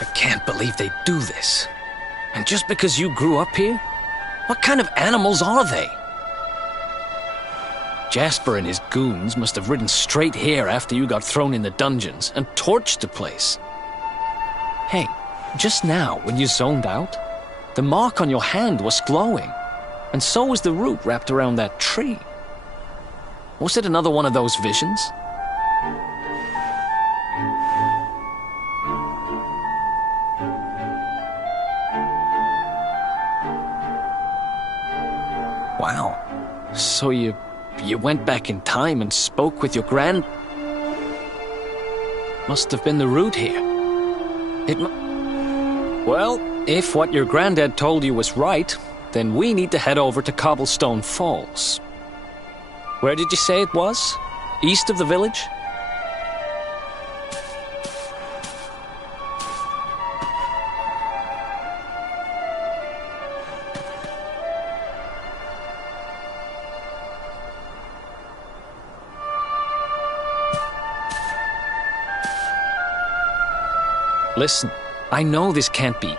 I can't believe they do this. And just because you grew up here? What kind of animals are they? Jasper and his goons must have ridden straight here after you got thrown in the dungeons and torched the place. Hey, just now, when you zoned out, the mark on your hand was glowing, and so was the root wrapped around that tree. Was it another one of those visions? Wow. So you went back in time and spoke with your grand... Must have been the root here. Well, if what your granddad told you was right, then we need to head over to Cobblestone Falls. Where did you say it was? East of the village? Listen, I know this can't be